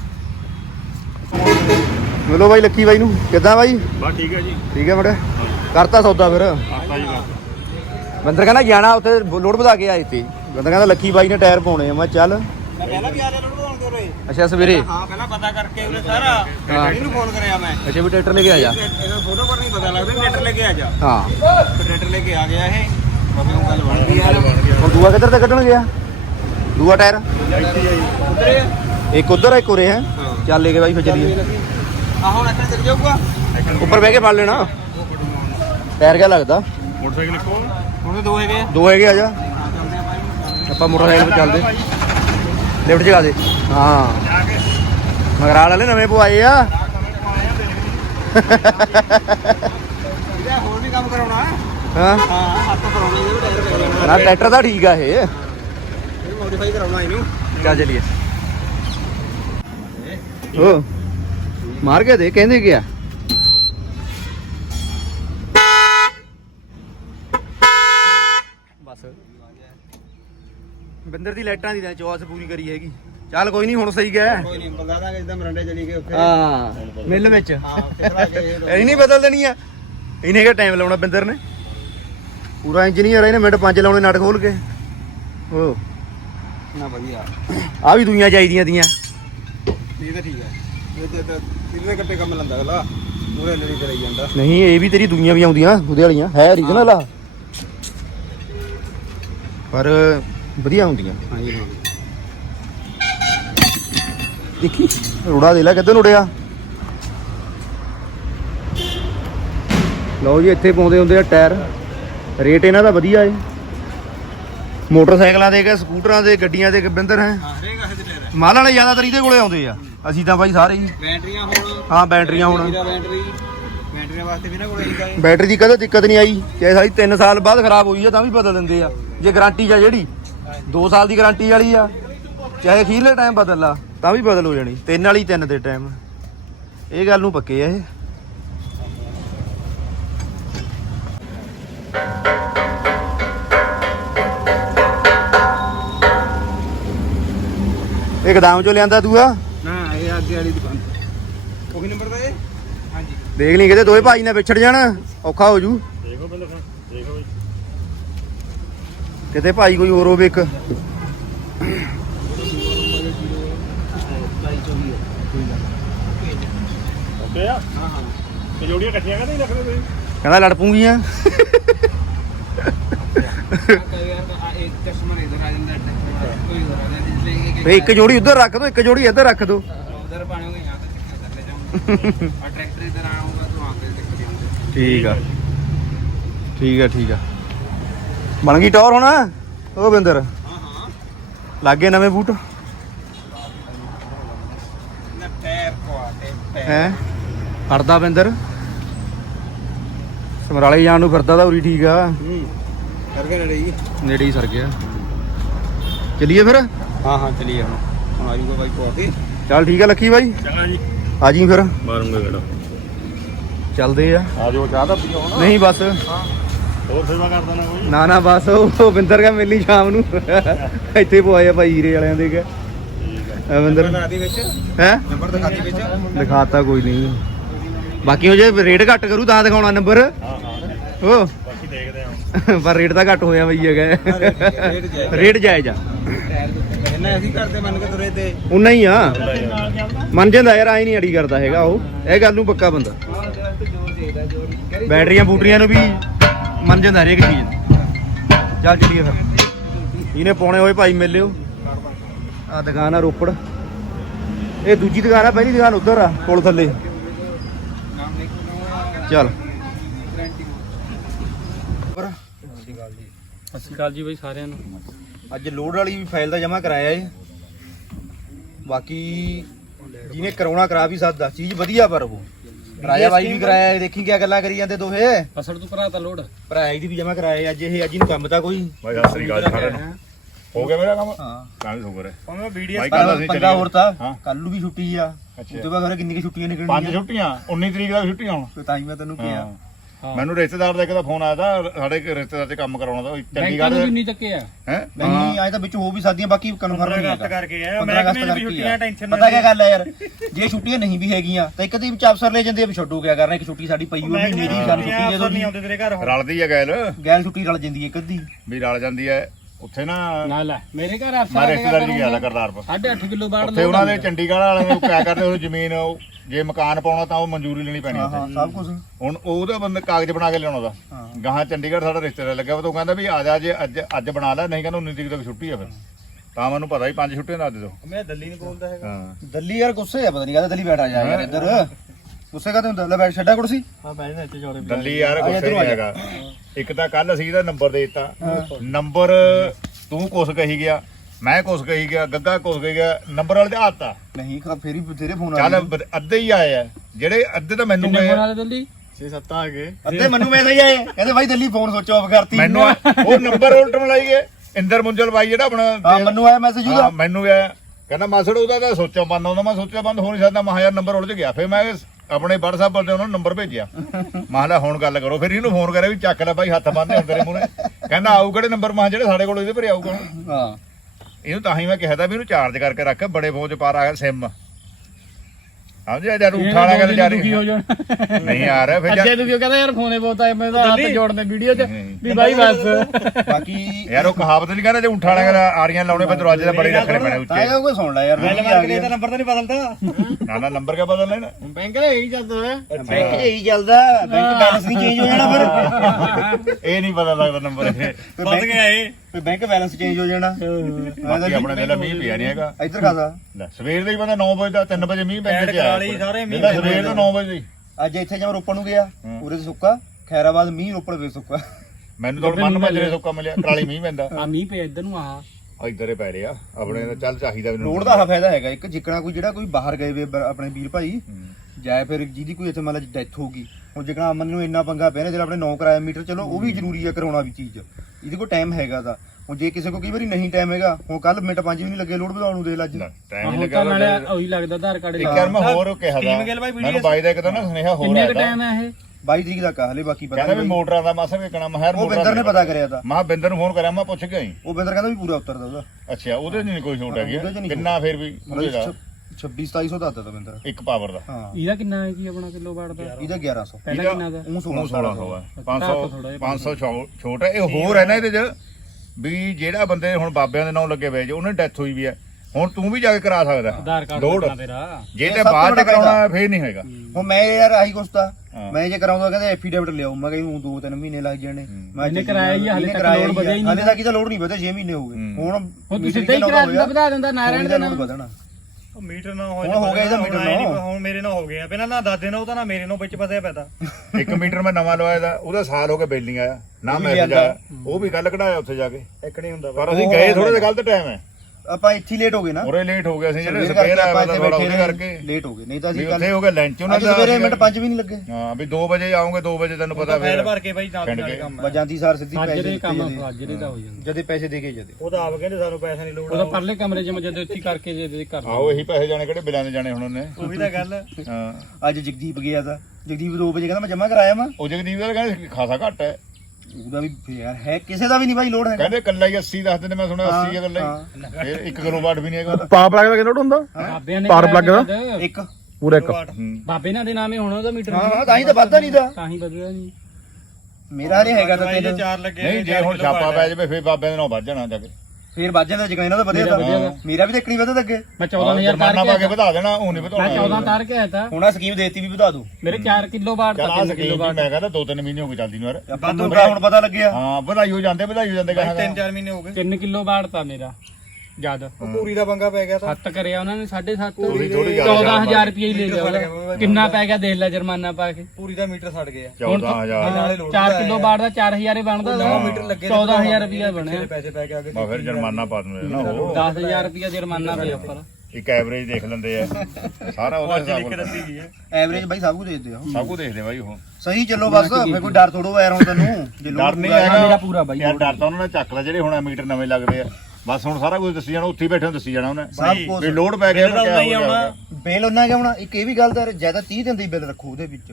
ਮਿਲੋ ਬਾਈ ਲੱਕੀ ਬਾਈ ਨੂੰ। ਕਿੱਦਾਂ ਬਾਈ? ਬਸ ਠੀਕ ਹੈ ਜੀ। ਠੀਕ ਹੈ ਮੜਾ ਕਰਤਾ ਸੌਦਾ ਫਿਰ। ਆਤਾ ਜੀ ਬੰਦਰ ਕਹਿੰਦਾ ਜਾਣਾ ਉੱਥੇ ਲੋਡ ਵਧਾ ਕੇ ਆਏ ਤੇ ਬੰਦਰ ਕਹਿੰਦਾ ਲੱਕੀ ਬਾਈ ਨੇ ਟਾਇਰ ਪਾਉਣੇ ਆ ਮੈਂ ਚੱਲ। ਮੈਂ ਪਹਿਲਾਂ ਵੀ ਆ ਰਿਹਾ ਲੋਡ ਬਣਾਉਣ ਦੇ ਉਰੇ। ਅੱਛਾ ਸਵੇਰੇ? ਹਾਂ ਪਹਿਲਾਂ ਪਤਾ ਕਰਕੇ ਉਹਨੇ ਸਾਰਾ। ਹਾਂ। ਇਹਨੂੰ ਫੋਨ ਕਰਿਆ ਮੈਂ। ਅੱਛਾ ਵੀ ਟਰੈਕਟਰ ਲੈ ਕੇ ਆ ਜਾ। ਇਹਨੂੰ ਫੋਟੋ ਪਰ ਨਹੀਂ ਪਤਾ ਲੱਗਦਾ ਟਰੈਕਟਰ ਲੈ ਕੇ ਆ ਜਾ। ਹਾਂ। ਟਰੈਕਟਰ ਲੈ ਕੇ ਆ ਗਿਆ ਇਹ। ਨੂੰ ਗੱਲ ਬਣ ਗਈ ਯਾਰ ਹੁਣ ਦੂਆ ਕਿੱਧਰ ਤੇ ਕੱਢਣ ਗਿਆ? ਦੂਆ ਟਾਇਰ? ਇੱਥੇ ਹੀ ਇੱਕ ਉਧਰ ਇੱਕ ਉਰੇ ਹੈ। ਹਾਂ। ਚੱਲ ਲੈ ਕੇ ਬਾਈ ਫਿਰ ਚੱਲੀਏ। ਆ ਹੁਣ ਅੱਗੇ ਚੱਲ ਜਾਊਗਾ। ਉੱਪਰ ਬਹਿ ਕੇ ਫੜ ਲੈਣਾ। ਟਾਇਰ ਕਿਆ ਲੱਗਦਾ? ਮੋਟਰਸਾਈਕਲ ਕੋਲ ਹੁਣ ਦੋ ਹੈਗੇ ਆ। ਦੋ ਹੈਗੇ ਆ ਜਾ। ਆ ਆਪਾਂ ਮੋਟਰਸਾਈਕਲ ਤੇ ਚੱਲਦੇ। ਲਿਫਟ ਜਗਾ ਦੇ। ਹਾਂ। ਮਗਰਾਲ ਵਾਲੇ ਨਵੇਂ ਪਵਾਏ ਆ। ਇਹਦਾ ਹੋਰ ਵੀ ਕੰਮ ਕਰਾਉਣਾ ਹਾਂ। ਹਾਂ। ਹੱਥ ਕਰਾਉਣੇ ਇਹਦੇ ਟਾਇਰ ਪੈ ਜਾਣਾ ਨਾ ਟਰੈਕਟਰ ਤਾਂ ਠੀਕ ਆ ਇਹ। ਇਹ ਮੋਡੀਫਾਈ ਕਰਾਉਣਾ ਇਹਨੂੰ। ਚੱਲ ਚਲੀਏ। ਓ ਮਾਰ ਕੇ ਦੇ ਕਹਿੰਦੇ ਗਿਆ ਬਸ ਬਿੰਦਰ ਦੀ ਲਾਈਟਾਂ ਦੀ ਤਾਂ ਪੂਰੀ ਕਰੀ ਹੈਗੀ। ਚੱਲ ਕੋਈ ਨਹੀਂ ਹੁਣ ਸਹੀ ਗਿਆ ਕੋਈ ਨਹੀਂ ਬਦਲਾ ਦਾਂਗੇ ਜਿੱਦਾਂ ਮਰੰਡੇ ਚਲੀ ਗਏ ਉੱਥੇ। ਹਾਂ ਮਿਲ ਵਿੱਚ। ਹਾਂ ਕੇ ਇਹ ਨਹੀਂ ਬਦਲ ਦੇਣੀ ਆ। ਇਹਨੇ ਕਿਹਾ ਟਾਈਮ ਲਾਉਣਾ ਬਿੰਦਰ ਨੇ। ਪੂਰਾ ਇੰਜੀਨੀਅਰ ਇਹਨੇ ਮਿੰਟ ਪੰਜ ਲਾਉਣੇ ਨਟ ਖੋਲ ਕੇ। ਓ। ਨਾ ਵਧੀਆ। ਆ ਵੀ ਦੁਨੀਆਂ ਚਾਹੀਦੀਆਂ ਦੀਆਂ ਇਹ ਤਾਂ ਠੀਕ ਹੈ ਇਹ ਤੇ ਕਿੰਨੇ ਕੱਟੇ ਕੰਮ ਲੰਦਾ ਅਗਲਾ। ਮੂਰੇ ਲੜੀ ਕਰਾਈ ਜਾਂਦਾ। ਨਹੀਂ ਇਹ ਵੀ ਤੇਰੀ ਦੁਨੀਆਂ ਵੀ ਆਉਂਦੀਆਂ ਉਹਦੇ ਵਾਲੀਆਂ ਹੈ ਰੀਜਨਲ ਆ। ਪਰ ਵਧੀਆ ਹੁੰਦੀਆਂ। ਹਾਂਜੀ ਦੇਖੀ ਰੋੜਾ ਦੇ ਲੈ ਕਿੱਧਰ ਨੂੰ ਉੜਿਆ ਲਓ ਜੀ ਇੱਥੇ ਪਾਉਂਦੇ ਹੁੰਦੇ ਆ ਟਾਇਰ। ਰੇਟ ਇਹਨਾਂ ਦਾ ਵਧੀਆ ਏ। ਮੋਟਰਸਾਈਕਲਾਂ ਦੇ ਕਿ ਸਕੂਟਰਾਂ ਦੇ ਗੱਡੀਆਂ ਦੇ ਬਿੰਦਰ ਹੈ? ਹਾਂ ਹਰੇਕ ਮਾਲ ਵਾਲੇ ਜ਼ਿਆਦਾਤਰ ਇਹਦੇ ਕੋਲੇ ਆਉਂਦੇ ਆ। ਅਸੀਂ ਤਾਂ ਬਾਈ ਸਾਰੇ ਹੀ। ਬੈਟਰੀਆਂ ਹੁਣ। ਹਾਂ ਬੈਟਰੀਆਂ ਹੁਣ। ਵੀਰਾ ਬੈਟਰੀ। ਬੈਟਰੀਆਂ ਵਾਸਤੇ ਵੀ ਨਾ ਕੋਲ ਇਹਦਾ ਬੈਟਰੀ ਦੀ ਕਦੇ ਦਿੱਕਤ ਨਹੀਂ ਆਈ। ਚਾਹੇ ਸਾਡੀ 3 ਸਾਲ ਬਾਅਦ ਖਰਾਬ ਹੋਈ ਆ ਤਾਂ ਵੀ ਬਦਲ ਦਿੰਦੇ ਆ। ਜੇ ਗਾਰੰਟੀ ਆ ਜਿਹੜੀ। 2 ਸਾਲ ਦੀ ਗਾਰੰਟੀ ਵਾਲੀ ਆ। ਚਾਹੇ ਅਖੀਰਲੇ ਟਾਈਮ ਬਦਲ ਲਾ ਤਾਂ ਵੀ ਬਦਲ ਹੋ ਜਾਣੀ। ਤਿੰਨ ਵਾਲੀ ਤਿੰਨ ਦੇ ਟਾਈਮ ਇਹ ਗੱਲ ਨੂੰ ਪੱਕੇ ਆ ਇਹ। ਇਹ ਗਦਾਮ ਚੋਂ ਲਿਆਂਦਾ ਤੂੰ ਆ? ਨਾ ਇਹ ਅੱਗੇ ਵਾਲੀ ਦੁਕਾਨ ਉਹ ਨੰਬਰ ਦਾ ਇਹ? ਹਾਂਜੀ। ਦੇਖ ਲਈ ਕਿਤੇ ਦੋਵੇਂ ਭਾਈ ਨਾਲ ਵਿਛੜ ਜਾਣ। ਔਖਾ ਹੋ ਜੂ। ਦੇਖੋ ਪਹਿਲਾਂ ਕਿਤੇ ਭਾਈ ਕੋਈ ਹੋਰ ਹੋਵੇ ਇੱਕ। ਕਹਿੰਦਾ ਲੜ ਪੂੰਗੀਆਂ। ਵੇ ਇੱਕ ਜੋੜੀ ਉਧਰ ਰੱਖ ਦੋ ਇੱਕ ਜੋੜੀ ਇੱਧਰ ਰੱਖ ਦੋ। ਉਧਰ ਪਾਣੋਗੇ ਜਾਂ ਤਾਂ ਕਿੱਥੇ ਥੱਲੇ ਜਾਊਂਗਾ ਆ ਟਰੈਕਟਰ ਇਧਰ ਆਊਗਾ ਤੂੰ ਆਪੇ ਦੇਖ ਠੀਕ ਆ ਠੀਕ ਆ ਠੀਕ ਆ। ਬਣ ਗਈ ਟੌਰ ਹੁਣ? ਉਹ ਬਿੰਦਰ ਲੱਗੇ ਨਵੇਂ ਬੂਟ? ਹੈ? ਫੜਦਾ ਬਿੰਦਰ? ਸਮਰਾਲੇ ਜਾਣ ਨੂੰ ਫਿਰਦਾ ਤਾਂ ਉਰੀ ਠੀਕ ਆ। ਹੂੰ ਸਰ ਗਿਆ ਨੇੜੇ ਫਿਰ? ਚੱਲ ਠੀਕ ਆ ਲੱਕੀ ਬਾਈ। ਆ ਜੀ ਫਿਰ। ਮਾਰੂੰਗਾ ਗੜਾ। ਚੱਲਦੇ ਆ। ਆ ਜਾਓ ਚਾਹ ਦਾ ਨਹੀਂ ਬਸ। ਹੋਰ ਸੇਵਾ ਕਰ ਦੇਣਾ ਕੋਈ? ਨਾ ਨਾ ਬਸ ਉਹ ਵਿੰਦਰ ਕਾ ਮਿਲਣੀ ਸ਼ਾਮ ਨੂੰ। ਇੱਥੇ ਪਵਾਇਆ ਭਾਈ ਹੀਰੇ ਵਾਲਿਆਂ ਦੇ ਕਾ। ਅਮਿੰਦਰ ਦਿਖਾਤੀ ਵਿੱਚ। ਹੈ? ਨੰਬਰ ਦਿਖਾਤੀ ਵਿੱਚ। ਦਿਖਾਤਾ ਕੋਈ ਨਹੀਂ। ਬਾਕੀ ਹੋ ਜੇ ਰੇਟ ਘੱਟ ਕਰੂ ਤਾਂ ਦਿਖਾਉਣਾ ਨੰਬਰ। ਹਾਂ ਹਾਂ ਉਹ ਬਾਕੀ ਦੇਖਦੇ ਆ ਪਰ ਰੇਟ ਤਾਂ ਘੱਟ ਹੋਇਆ ਬਈ ਹੈਗਾ। ਰੇਟ ਜਾਇਜ਼ ਆ। ਇੰਨਾ ਅਸੀਂ ਕਰਦੇ ਮੰਨ ਕੇ ਤੁਰੇ ਤੇ। ਉਨਾ ਹੀ ਆ। ਮੰਨ ਜਾਂਦਾ ਯਾਰ ਆਈ ਨਹੀਂ ਅੜੀ ਕਰਦਾ ਹੈਗਾ ਉਹ। ਇਹ ਗੱਲ ਨੂੰ ਪੱਕਾ ਬੰਦਾ। ਬੈਟਰੀਆਂ ਬੂਟਰੀਆਂ ਨੂੰ ਵੀ ਮੰਨ ਜਾਂਦਾ ਹਰੇਕ ਚੀਜ਼ ਚੱਲ ਚਲੀਏ ਫਿਰ। ਇਹਨੇ ਪਾਉਣੇ ਹੋਏ ਭਾਈ ਮਿਲਿਓ। ਆ ਦੁਕਾਨ ਆ ਰੋਪੜ। ਇਹ ਦੂਜੀ ਦੁਕਾਨ ਆ ਪਹਿਲੀ ਦੁਕਾਨ ਉਧਰ ਆ ਪੁਲ ਥੱਲੇ। ਚੱਲ। ਸਤਿ ਸ਼੍ਰੀ ਅਕਾਲ ਜੀ ਬਾਈ ਸਾਰਿਆਂ ਨੂੰ। ਅੱਜ ਲੋਡ ਵਾਲੀ ਵੀ ਫਾਈਲ ਦਾ ਜਮਾ ਕਰਾਇਆ ਏ। ਬਾਕੀ ਜਿਹਨੇ ਕਰਾਉਣਾ ਕਰਾ ਵੀ ਸਕਦਾ ਚੀਜ਼ ਵਧੀਆ ਪਰ ਉਹ। ਰਾਜਾ ਬਾਈ ਵੀ ਕਰਾਇਆ ਦੇਖੀ ਕਿਆ ਗੱਲਾਂ ਕਰੀ ਜਾਂਦੇ ਦੋਹੇ? ਅਸਲ ਤੋਂ ਭਰਾਤਾ ਲੋਡ ਭਰਾ ਦੀ ਵੀ ਜਮਾ ਕਰਾਇਆ ਅੱਜ ਇਹ ਅੱਜ ਇਹਨੂੰ ਕੰਮ ਤਾਂ ਕੋਈ। ਭਾਈ ਸਤਿ ਸ੍ਰੀ ਅਕਾਲ ਜੀ ਸਾਰਿਆਂ ਨੂੰ। ਹੋ ਗਿਆ ਮੇਰਾ ਕੰਮ? ਹਾਂ। ਤਾਂ ਸ਼ੁਕਰ ਹੈ ਕੱਲ੍ਹ ਅਸੀਂ ਪੰਗਾ ਚਲੇ ਹੋਰ ਤਾਂ। ਕੱਲ ਨੂੰ ਵੀ ਛੁੱਟੀ ਆ। ਤੋਂ ਬਾਅਦ ਫਿਰ ਕਿੰਨੀ ਕਿ ਛੁੱਟੀਆਂ ਪੰਜ ਨਿਕਲਣੀਆਂ ਛੁੱਟੀਆਂ 19 ਤਰੀਕ ਦਾ ਵੀ ਛੁੱਟੀ ਆਉਣ ਤੇ ਤਾਂ ਹੀ ਮੈਂ ਤੈਨੂੰ ਕਿਹਾ। ਹਾਂ। ਮੈਨੂੰ ਰਿਸ਼ਤੇਦਾਰ ਦਾ ਇੱਕ ਦਾ ਫੋਨ ਆਇਆ ਤਾ ਸਾਡੇ ਇੱਕ ਰਿਸ਼ਤੇਦਾਰ ਤੇ ਕੰਮ ਕਰਾਉਣਾ ਦਾ ਬੈਂਕਾਂ ਚੰਡੀਗੜ੍ਹ ਨੂੰ ਜਿੰਨੀ ਚੱਕੇ ਆ? ਹੈ? ਨਹੀਂ ਅੱਜ ਤਾਂ ਵਿੱਚ ਹੋ ਵੀ ਸਕਦੀਆਂ ਬਾਕੀ ਕਨਫਰਮ ਨਹੀਂ ਹੈਗਾ। ਕਰਕੇ ਆ 15 ਅਗਸਤ ਕਰਕੇ ਛੁੱਟੀਆਂ ਟੈਨਸ਼ਨ ਪਤਾ ਕੀ ਗੱਲ ਹੈ ਯਾਰ ਜੇ ਛੁੱਟੀਆਂ ਨਹੀਂ ਵੀ ਹੈਗੀਆਂ ਤਾਂ ਇੱਕ ਦੀ ਵਿੱਚ ਅਫਸਰ ਲੈ ਜਾਂਦੇ ਆ ਵੀ ਛੱਡੋ ਕਿਆ ਕਰਨਾ ਇੱਕ ਛੁੱਟੀ ਸਾਡੀ ਪਈ ਹੋਈ ਮਹੀਨੇ ਦੀ ਸਾਨੂੰ ਛੁੱਟੀ ਦੇ ਦੋ ਜੀ ਤੇਰੇ ਘਰ ਰਲਦੀ ਹੈ ਗੈਲ। ਗੈਲ ਛੁੱਟੀ ਰਲ ਜਾਂਦੀ ਹੈ ਇੱਕ ਅੱਧੀ। ਵੀ ਰਲ ਜਾਂਦੀ ਹੈ ਉੱਥੇ ਨਾ ਨਾ ਲੈ। ਮੇਰੇ ਘਰ ਮੈਂ ਅਫਸਰ ਰਿਸ਼ਤੇਦਾਰ ਜੀ ਗਿਆ ਤਾ ਕਰਤਾਰਪੁਰ 8.5 ਕਿਲੋ ਬਾੜ ਉੱਥੇ ਉਹਨਾਂ ਦੇ ਚੰਡੀਗੜ੍ਹ ਵਾਲਿਆਂ ਨੂੰ ਕਿਆ ਕਰਦੇ ਉਹ ਜ਼ਮੀਨ ਉਹ ਜੇ ਮਕਾਨ ਪਾਉਣਾ ਤਾਂ ਉਹ ਮਨਜ਼ੂਰੀ ਲੈਣੀ ਪੈਣੀ ਹਾਂ ਉੱਥੇ ਸਭ ਕੁਝ ਹੁਣ ਉਹਦਾ ਬੰਦਾ ਕਾਗਜ਼ ਬਣਾ ਕੇ ਲਿਆਉਣਾ ਦਾ ਹਾਂ। ਗਾਹਾਂ ਚੰਡੀਗੜ੍ਹ ਸਾਡਾ ਰਿਸ਼ਤੇਦਾਰ ਲੱਗਿਆ ਵਾ ਤਾਂ ਉਹ ਕਹਿੰਦਾ ਵੀ ਆ ਜਾ ਜੇ ਅੱਜ ਅੱਜ ਬਣਾ ਲੈ ਨਹੀਂ ਕਹਿੰਦਾ 19 ਤਰੀਕ ਤੱਕ ਛੁੱਟੀ ਆ ਫਿਰ। ਤਾਂ ਮੈਨੂੰ ਪਤਾ ਹੀ ਪੰਜ ਛੁੱਟੀਆਂ ਦੱਸ ਦਿਓ ਮੈਂ ਦਿੱਲੀ ਨੂੰ ਬੋਲਦਾ ਹੈਗਾ। ਹਾਂ। ਦਿੱਲੀ ਯਾਰ ਗੁੱਸੇ ਆ ਪਤਾ ਨਹੀਂ ਕਹਦਾ ਦਿੱਲੀ ਬੈਠਾ ਜਾ ਯਾਰ ਇੱਧਰ। ਗੁੱਸੇ ਕਾ ਹੁੰਦਾ ਲੈ ਬੈਠ ਛੱਡਾ ਕੁਰਸੀ। ਹਾਂ ਬੈਠ ਜਾ ਇੱਥੇ ਜੋੜੇ ਦਿੱਲੀ ਯਾਰ ਆ ਗੁੱਸੇ ਨਹੀਂ ਆ। ਹੈਗਾ। ਇੱਕ ਤਾਂ ਕੱਲ ਅਸੀਂ ਇਹਦਾ ਨੰਬਰ ਦੇ ਦਿੱਤਾ। ਨੰਬਰ ਤੂੰ ਕੁਛ ਕਹੀ ਗਿਆ ਮੈਂ ਕੁਛ ਕਹੀ ਗਿਆ ਗੱਗਾ ਕੁਛ ਕਹੀ ਗਿਆ ਨੰਬਰ ਵਾਲੇ ਦੇ ਹੱਥ ਆ ਨਹੀਂ ਖਾ ਫੇਰ ਹੀ ਬਥੇਰੇ ਫੋਨ ਆ ਚੱਲ ਬ- ਅੱਧੇ ਹੀ ਆਏ ਆ। ਜਿਹੜੇ ਅੱਧੇ ਤਾਂ ਮੈਨੂੰ ਗਏ ਫੋਨ ਆ। ਆਲੇ ਦਿੱਲੀ? 6-7 ਆ ਗਏ। ਅੱਧੇ ਮੈਨੂੰ ਮੈਸੇਜ ਆਏ। ਕਹਿੰਦੇ ਬਾਈ ਦਿੱਲੀ ਫੋਨ ਸੁੱਚ ਆਫ ਕਰਤੀ। ਮੈਨੂੰ ਆ- ਉਹ ਨੰਬਰ ਉਲਟ ਮਲਾਈ ਗਏ। ਇੰਦਰ ਮੁੰਜਲ ਬਾਈ ਜਿਹੜਾ ਆਪਣਾ ਹਾਂ ਮੈਨੂੰ ਆਇਆ ਮੈਸੇਜ ਹਾਂ, ਉਹਦਾ। ਮੈਨੂੰ ਆਇਆ। ਕਹਿੰਦਾ ਮਾਸੜ ਉਹਦਾ ਤਾਂ ਸੋਚਿਆ ਬੰਦ ਆਉਂਦਾ ਮੈਂ ਸੋਚਿਆ ਬੰਦ ਹੋ ਨਹੀਂ ਸਕਦਾ। ਮੈਂ ਹਜ਼ਾਰ ਨੰਬਰ ਉਲਝ ਗਿਆ। ਫਿਰ ਮੈਂ ਆਪਣੇ WhatsApp ਤੇ ਉਹਨਾਂ ਨੂੰ ਨੰਬਰ ਭੇਜਿਆ। ਮੈਂ ਕਿਹਾ ਹੁਣ ਗੱਲ ਕਰੋ। ਫਿਰ ਇਹਨੂੰ ਫੋਨ ਕਰਿਆ ਵੀ ਚੱਕ ਲੈ ਬਾਈ ਹੱਥ ਬੰਨ੍ਹਦੇ ਹੁੰਦੇ ਨੇ ਮੂਰੇ ਕਹਿੰਦਾ ਆਊ ਕਿਹੜੇ ਨੰਬਰ? ਮਾਂ ਜਿਹੜੇ ਸਾਡੇ ਕੋਲ ਇਹਦੇ ਪਰ ਆਊਗਾ। ਹਾਂ। ਇਹਨੂੰ ਤਾਂ ਹੀ ਮੈਂ ਕਿਹਾ ਤਾ ਵੀ ਇਹਨੂੰ ਚਾਰਜ ਕਰਕੇ ਰੱਖ ਬੜੇ ਫੋਨ ਚ ਪਾ ਰਾ ਸਿਮ ਸਮਝਿਆ ਜਦ ਉਠਾ ਲਾ ਕੇ ਜਾ ਦੁਖੀ ਹੋ ਰਹੀ ਜਾਣ? ਨਹੀਂ ਆ ਰਿਹਾ ਫਿਰ ਅੱਜੇ ਜਾ- ਦੁਖੀ ਹੋ ਕਹਿੰਦਾ ਯਾਰ ਫੋਨੇ ਬਹੁਤ ਆਏ ਮੈਂ ਤਾਂ ਹੱਥ ਜੋੜਨੇ ਵੀਡੀਓ 'ਚ ਵੀ ਬਾਈ ਬਸ। ਬਾਕੀ ਯਾਰ ਉਹ ਕਹਾਵਤ ਨਹੀਂ ਕਹਿੰਦਾ ਜੇ ਉਠਾ ਲਾ ਕੇ ਆਰੀਆਂ ਲਾਉਣੇ ਪੈ ਦਰਵਾਜ਼ੇ ਦਾ ਬੜੇ ਰੱਖਣੇ ਪੈਣੇ ਤਾਂ ਉੱਚੇ। ਇਹ ਕੋਈ ਸੁਣ ਲੈ ਯਾਰ ਨਹੀਂ ਆ ਗਿਆ। ਨੰਬਰ ਤਾਂ ਨਹੀਂ ਬਦਲਦਾ। ਨਾ ਨਾ ਨੰਬਰ ਕਿਆ ਬਦਲ ਲੈਣਾ? ਬੈਂਕ ਦੇ ਇਹੀ ਚੱਲਦਾ ਹੈ। ਬੈਂਕ ਇਹੀ ਚੱਲਦਾ ਬੈਂਕ ਬੈਲੈਂਸ ਨਹੀਂ ਚੇਂਜ ਹੋ ਜਾਣਾ ਫਿਰ। ਇਹ ਨਹੀਂ ਪਤਾ ਲੱਗਦਾ ਨੰਬਰ ਇਹ। ਵੱਧ ਗਿਆ ਇਹ। ਫਿਰ ਬੈਂਕ ਬੈਲੈਂਸ ਚੇਂਜ ਹੋ ਜਾਣਾ। ਬਾਕੀ ਆਪਣੇ ਦੇ ਮੀਂਹ ਪਿਆ ਨਹੀਂ ਹੈਗਾ। ਇੱਧਰ ਖਾਸਾ ਲੈ, ਸਵੇਰ ਦੇ ਹੀ ਬੰਦਾ 9 ਵਜੇ ਦਾ 3 ਵਜੇ ਮੀਂਹ ਪੈਂਦੇ ਲਈ ਸਾਰੇ ਮੀਂਹ ਸਵੇਰ ਤੋਂ 9 ਵਜੇ। ਦੀ। ਅੱਜ ਇੱਥੇ ਜਾਂ ਰੋਪੜ ਨੂੰ ਗਿਆ ਉਰੇ ਤੇ ਸੁੱਕਾ ਖੈਰਾਬਾਦ ਮੀਂਹ ਰੋਪੜ ਵੇ ਸੁੱਕਾ। ਮੈਨੂੰ ਤਾਂ ਮਨ ਮਜਰੇ ਸੁੱਕਾ ਮਿਲਿਆ ਕਰਾਲੀ ਮੀਂਹ ਪੈਂਦਾ। ਆ ਮੀਂਹ ਪਿਆ ਇੱਧਰ ਨੂੰ ਆ। ਇੱਧਰ ਹੀ ਪੈ ਰਿਹਾ ਆਪਣੇ ਦਾ ਚੱਲ ਚਾਹੀਦਾ ਮੈਨੂੰ। ਲੋੜ ਦਾ ਆਹ ਫਾਇਦਾ ਹੈਗਾ ਇੱਕ ਜਿੱਕਣਾ ਕੋਈ ਜਿਹੜਾ ਕੋਈ ਬਾਹਰ ਗਏ ਵੇ ਆਪਣੇ ਵੀਰ ਭਾਈ ਹੂੰ। ਜਾਏ ਫਿਰ ਜਿਹਦੀ ਕੋਈ ਇੱਥੇ ਮਤਲਬ ਡੈਥ ਹੋ ਗਈ। ਹੁਣ ਜਿੱਕਣਾ ਅਮਨ ਨੂੰ ਇੰਨਾ ਪੰਗਾ ਪਿਆ ਨਾ ਜਿਹੜਾ ਆਪਣੇ 9 ਕਿਰਾਇਆ ਮੀਟਰ ਚਲੋ ਉਹ ਵੀ ਜ਼ਰੂਰੀ ਹੈ ਕਰਾਉਣਾ ਵੀ ਚੀਜ਼। ਇਹਦੇ ਕੋਲ ਟਾਈਮ ਹੈਗਾ ਤਾਂ। ਹੁਣ ਜੇ ਕਿਸੇ ਕੋਲ ਕਈ ਵਾਰੀ ਨਹੀਂ ਟਾਈਮ ਹੈਗਾ ਹੁਣ ਕੱਲ ਮਿੰਟ ਪੰਜ ਵੀ ਨਹੀਂ ਲੱਗੇ ਲੋਡ ਵਧਾਉਣ ਨੂੰ ਦੇ ਲੱਜ ਟਾਈਮ ਲੱਗਾ ਨਾਲੇ ਵਾ। ਉਹੀ ਲੱਗਦਾ ਆਧਾਰ ਕਾਰਡ ਇੱਕ ਯਾਰ ਮੈਂ ਹੋਰ ਕਿਹਾ ਦਾ ਮੈਨੂੰ ਬਾਈ ਦਾ ਇੱਕ ਤਾਂ ਨਾ ਸੁਨੇਹਾ ਹੋਰ ਕਿੰਨੇ ਆਇਆ ਕ ਤਾ। ਟਾਈਮ ਹੈ ਇਹ? 22 ਤਰੀਕ ਤੱਕ ਆ ਹਲੇ ਬਾਕੀ ਪਤਾ ਕਹਿੰਦਾ ਵੀ ਨਹੀਂ। ਮੋਟਰਾਂ ਦਾ ਮਾਸਾ ਵੇਖਣਾ ਮੈਂ ਹਰ ਉਹ ਬਿੰਦਰ ਨੇ ਪਤਾ ਕਰਿਆ ਤਾਂ। ਮੈਂ ਬਿੰਦਰ ਨੂੰ ਫੋਨ ਕਰਿਆ ਮੈਂ ਪੁੱਛ ਗਿਆ ਹੀ ਉਹ ਬਿੰਦਰ ਕਹਿੰਦਾ ਵੀ ਪੂਰਾ ਉਤਰਦਾ ਉਹਦਾ। ਅੱਛਾ ਉਹਦੇ ਨਹੀਂ ਕੋਈ ਛੋਟ ਹੈਗੀ ਕਿੰਨਾ ਫਿਰ ਵੀ ਦਾ 26 2700 ਦਾ ਦਿੱਤਾ ਬਿੰਦਰ ਇੱਕ ਪਾਵਰ ਦਾ। ਹਾਂ। ਇਹਦਾ ਕਿੰਨਾ ਹੈ ਜੀ ਆਪਣਾ ਕਿਲੋ ਵਾਟ ਦਾ? ਇਹਦਾ 1100 ਪਹਿਲਾਂ ਕਿੰਨਾ ਦਾ? ਉਹ ਉਹ 16 1600 ਆ ਘੱਟ ਥੋੜ੍ਹਾ 500 ਜਿਹਾ 500 ਛੋ- ਛੋਟ ਹੈ। ਇਹ ਹੋਰ ਹੈ। ਨਾ ਇਹਦੇ 'ਚ ਵੀ ਜਿਹੜਾ ਬੰਦੇ ਹੁਣ ਬਾਬਿਆਂ ਦੇ ਨਾਂ ਲੱਗੇ ਹੋਏ ਜੇ ਉਹਨੇ ਡੈਥ ਹੋਈ ਵੀ ਹੈ। ਹੁਣ ਤੂੰ ਵੀ ਜਾ ਕੇ ਕਰਾ ਸਕਦਾ। ਤੇਰਾ। ਜੇ ਤੇ ਤੋਂ ਬਾਅਦ ਚ ਕਰਾਉਣਾ। ਫੇਰ ਨਹੀਂ ਹੋਏਗਾ ਹੁਣ ਮੈਂ ਯਾਰ ਆਹੀ ਕੁਛਤਾ ਹਾਂ। ਮੈਂ ਜੇ ਕਰਾਉਂਦਾ ਕਹਿੰਦੇ ਐਫੀਡੇਵਿਟ ਲਿਆਉ ਮੈਂ ਕਿਹਾ ਉਹ 2-3 ਮਹੀਨੇ ਲੱਗ ਜਾਣੇ। ਮੈਂ ਇਹਨੇ ਕਰਾਇਆ ਹੀ ਹਾਲੇ ਤੱਕ ਲੋਡ ਵਧਿਆ ਹੀ ਨਹੀਂ ਹਾਲੇ ਤੱਕ ਇਹਦਾ ਲੋਡ ਨਹੀਂ ਵਧਿਆ 6 ਮਹੀਨੇ ਹੋ ਗਏ। ਹੂੰ। ਹੁਣ ਹੁਣ ਤੂੰ ਮੀਟਰ ਸਿੱਧਾ ਹੀ ਕਰਾ? ਦਿੰਦਾ ਵਧਾ ਦਿੰਦਾ ਨਾਰਾਇਣ ਹੁਣ ਦੇ ਇਹਦਾ ਲੋਡ ਵਧਣਾ। ਉਹ ਮੀਟਰ ਨਾ ਹੋ ਹੁਣ ਹੋ ਗਿਆ ਇਹਦਾ ਮੀਟਰ ਆਏਂ ਨੀ, ਨਾ। ਹੁਣ ਮੇਰੇ ਨਾਲ ਹੋ ਗਿਆ। ਪਹਿਲਾਂ ਨਾ ਦਾਦੇ ਨਾਲ ਉਹ ਤਾਂ ਨਾ ਮੇਰੇ ਨਾਲ ਵਿੱਚ ਫਸਿਆ ਪਿਆ ਤਾ। *laughs* ਇੱਕ ਮੀਟਰ ਮੈਂ ਨਵਾਂ ਲਵਾਇਆ ਦਾ ਉਹਦਾ ਸਾਲ ਹੋ ਗਿਆ ਬਿੱਲ ਨਹੀਂ ਆਇਆ। ਨਾ ਉਹ ਵੀ ਮੈਸੇਜ ਲਿਆਂਦਾ। ਆਇਆ ਉਹ ਵੀ ਕੱਲ ਕਢਾਇਆ ਉੱਥੇ ਜਾ ਕੇ। ਇੱਕ ਨਹੀਂ ਹੁੰਦਾ ਪਰ ਅਸੀਂ ਉਹ ਗਏ ਹੋਇਆ ਥੋੜੇ ਜਿਹਾ ਗਲਤ ਟਾਈਮ ਹੈ। ਆਪਾਂ ਇੱਥੇ ਲੇਟ ਹੋ ਗਏ ਨਾ। ਉਰੇ ਲੇਟ ਹੋ ਗਏ ਅਸੀਂ ਜਿਹੜੇ ਸਪੇਅਰ ਆਇਆ ਇੱਥੇ ਥੋੜਾ ਉਹਦੇ ਕਰਕੇ। ਲੇਟ ਹੋ ਗਏ। ਨਹੀਂ ਤਾਂ ਅਸੀਂ ਉੱਥੇ ਕੱਲ ਹੋ ਗਿਆ ਲੰਚ ਉਹਨਾਂ ਦਾ ਸਵੇਰੇ ਮਿੰਟ 5 ਵੀ ਨਹੀਂ ਲੱਗੇ। ਹਾਂ ਵੀ 2 ਵਜੇ ਆਉਂਗੇ 2 ਵਜੇ ਤੈਨੂੰ ਪਤਾ ਫਿਰ ਭਰ ਕੇ ਬਾਈ ਨਾਲ ਦੀ। ਕੰਮ ਹੈ ਵਜਾਂਦੀ ਸਾਰ ਸਿੱਧੀ ਅੱਜ ਪੈਸੇ ਦੇ ਕੰਮ ਜਦੇ। ਅੱਜ ਦੇ ਦਾ ਹੋ ਜਾਂਦਾ। ਜਦੇ ਪੈਸੇ ਦੇ ਕੇ ਜਦੇ। ਉਹ ਤਾਂ ਆਪ ਕਹਿੰਦੇ ਸਾਨੂੰ ਪੈਸੇ ਨਹੀਂ ਲੋੜ ਉਹਦਾ ਪਰਲੇ ਕਮਰੇ 'ਚ ਮੈਂ ਜਦੋਂ ਇੱਥੇ ਕਰਕੇ ਜੇ ਦੇ ਕਰ ਆਓ ਇਹੀ ਪੈਸੇ ਜਾਣੇ ਕਿਹੜੇ ਬਿਲਾਂ ਦੇ ਜਾਣੇ ਹੁਣ ਉਹਨੇ? ਉਹ ਵੀ ਤਾਂ ਗੱਲ ਹੈ। ਹਾਂ। ਅੱਜ ਜਗਦੀਪ ਗਿਆ ਤਾਂ। ਜਗਦੀਪ 2 ਵਜੇ ਕਹਿੰਦਾ ਮੈਂ ਜਮਾ ਕਰਾਇਆ ਮੈਂ ਉਹ ਜਗਦੀਪ ਦਾ ਕਹਿੰਦੇ ਖਾਸਾ ਘੱਟ ਹੈ। ਉਹਦਾ ਵੀ ਯਾਰ ਹੈ ਕਿਸੇ ਦਾ ਵੀ ਨਹੀਂ ਭਾਈ ਲੋਡ ਹੈਗਾ। ਕਹਿੰਦੇ ਕੱਲਾ ਹੀ 80 ਦੱਸਦੇ ਨੇ ਮੈਂ ਸੁਣਿਆ 80 ਹੈ ਕੱਲਾ ਹੀ। ਫਿਰ 1 ਕਿਲੋ ਵਾਟ ਵੀ ਨਹੀਂ ਹੈਗਾ। ਉਹਦਾ। ਪਾਵਰ ਪਲੱਗ ਦਾ ਕਿੰਨਾ ਹੁੰਦਾ ਬਾਬਿਆਂ ਨੇ ਪਾਰ ਦਾ? ਜਦ, ਇੱਕ ਪੂਰਾ ਇੱਕ। ਬਾਬੇ ਨਾਲ ਦੇ ਨਾਮੇ ਹੁਣ ਉਹਦਾ ਮੀਟਰ ਹਾਂ ਹਾਂ ਤਾਂ ਹੀ ਤਾਂ ਵੱਧਦਾ ਨਹੀਂ ਤਾਂ। ਤਾਂ ਹੀ ਬਦਲਿਆ ਨਹੀਂ। ਮੇਰਾ ਹਰੇ ਹੈਗਾ ਤਾਂ ਦੇ ਤੈਨੂੰ ਚਾਰ ਲੱਗੇ ਨਹੀਂ ਜੇ ਹੁਣ ਛਾਪਾ ਪੈ ਜਾਵੇ ਫਿਰ ਬਾਬਿਆਂ ਦੇ ਨਾਲ ਵੱਜ ਜਾਣਾ ਜਾ ਕੇ। ਫੇਰ ਵੱਜ ਜਾਂਦਾ ਜਿਵੇਂ ਇਹਨਾਂ ਦਾ ਵਧਿਆ ਤਾਂ। ਮੇਰਾ ਵੀ ਦੇਖਣੀ ਵਧਦਾ ਅੱਗੇ। ਮੈਂ 14000 ਤਾਰ ਜੁਰਮਾਨਾ ਪਾ ਕੇ ਕੇ ਵਧਾ ਦੇਣਾ ਉਹ ਨਹੀਂ ਮੈਂ ਵਧਾਉਣਾ 14 ਤਾਰ ਕੇ ਆਇਆ ਤਾਂ। ਹੁਣ ਆ ਸਕੀਮ ਦੇਤੀ ਵੀ ਵਧਾ ਦੂ ਮੇਰੇ 4 ਕਿਲੋ ਵਾਟ ਚੱਲ ਤੱਕ ਆ 3 ਸਕੀਮ ਕਿਲੋ ਵੀ ਮੈਂ ਕਹਿੰਦਾ 2-3 ਮਹੀਨੇ ਹੋ ਗਏ ਚੱਲਦੀ ਨੂੰ ਯਾਰ। ਆਪਾਂ ਨੂੰ ਹੁਣ ਪਤਾ ਲੱਗਿਆ। ਹਾਂ ਵਧਾਈ ਹੋ ਜਾਂਦੇ ਵਧਾਈ ਹੋ ਜਾਂਦੇ ਬਾਈ ਕਹਾਂ ਤਿੰਨ ਚਾਰ ਮਹੀਨੇ ਹੋ ਗਏ। 3 ਕਿਲੋ ਵਾਟ ਤਾਂ ਮੇਰਾ। ਜਦ ਉਹ ਪੂਰੀ ਦਾ ਪੰਗਾ ਪੈ ਗਿਆ ਤਾਂ। ਸੱਤ ਕਰਿਆ ਉਹਨਾਂ ਨੇ 7.5 ਥੋੜੀ ਥੋੜੀ ਜ਼ਿਆਦਾ 14000 ਰੁਪਏ ਹੀ ਲੈ ਲਿਆ ਉਹਦਾ। ਕਿੰਨਾ ਪੈ ਗਿਆ ਦੇਖ ਲੈ ਜੁਰਮਾਨਾ ਪਾ ਕੇ। ਪੂਰੀ ਦਾ ਮੀਟਰ ਸੜ ਗਿਆ। 14000 ਨਾਲੇ ਲੋਡ 4 ਕਿਲੋ ਵਾਟ ਦਾ 4000 ਹੀ ਬਣਦਾ ਉਹਦਾ। ਮੀਟਰ ਲੱਗੇ 14000 ਰੁਪਏ ਬਣਿਆ। ਪੈਸੇ ਪੈ ਕੇ ਆ ਗਏ ਮੈਂ ਫਿਰ ਜੁਰਮਾਨਾ ਪਾ ਦਿੰਦੇ ਨਾ ਉਹ। 10000 ਰੁਪਏ ਜੁਰਮਾਨਾ ਪਿਆ ਉੱਪਰ। ਇੱਕ ਐਵਰੇਜ ਦੇਖ ਲੈਂਦੇ ਆ। ਸਾਰਾ ਉਹਦਾ ਹਿਸਾਬ ਹੁੰਦਾ। ਰੱਦੀ ਗਈ ਹੈ। ਐਵਰੇਜ ਬਾਈ ਸਭ ਕੁਝ ਦੇਖਦੇ ਆ ਸਭ ਕੁਝ ਦੇਖਦੇ ਬਾਈ ਉਹ। ਸਹੀ ਚੱਲੋ ਬਸ ਫੇ ਕੋਈ ਡਰ ਥੋੜੋ ਆਇਆ ਹੁਣ ਤੈਨੂੰ। ਜੇ ਡਰ ਲੋਡ ਨਹੀਂ ਪੂਰਾ ਹੈਗਾ। ਮੇਰਾ ਪੂਰਾ ਬਾਈ। ਯਾਰ ਡਰ ਤਾਂ ਉਹਨਾਂ ਨੇ ਚੱਕ ਲਿਆ ਜਿਹੜੇ ਹੁਣ ਮੀਟਰ ਨਵੇਂ ਲੱਗਦੇ ਆ। ਬਸ ਹੁਣ ਸਾਰਾ ਕੁਝ ਦੱਸੀ ਜਾਣਾ ਉੱਥੇ ਹੀ ਬੈਠੇ ਨੂੰ ਦੱਸੀ ਜਾਣਾ ਉਹਨੇ। ਵੀ ਲੋਡ ਪੈ ਗਿਆ ਬਿੱਲ ਤਾਂ ਕਿਆ ਉਨਾ ਹੀ ਆਉਣਾ। ਬਿੱਲ ਉਹਨਾਂ ਕਿ ਹੁਣ ਇੱਕ ਇਹ ਵੀ ਗੱਲ ਤਾਂ ਜ਼ਿਆਦਾ 30 ਦਿਨ ਦੀ ਬਿੱਲ ਰੱਖੋ ਉਹਦੇ ਵਿੱਚ।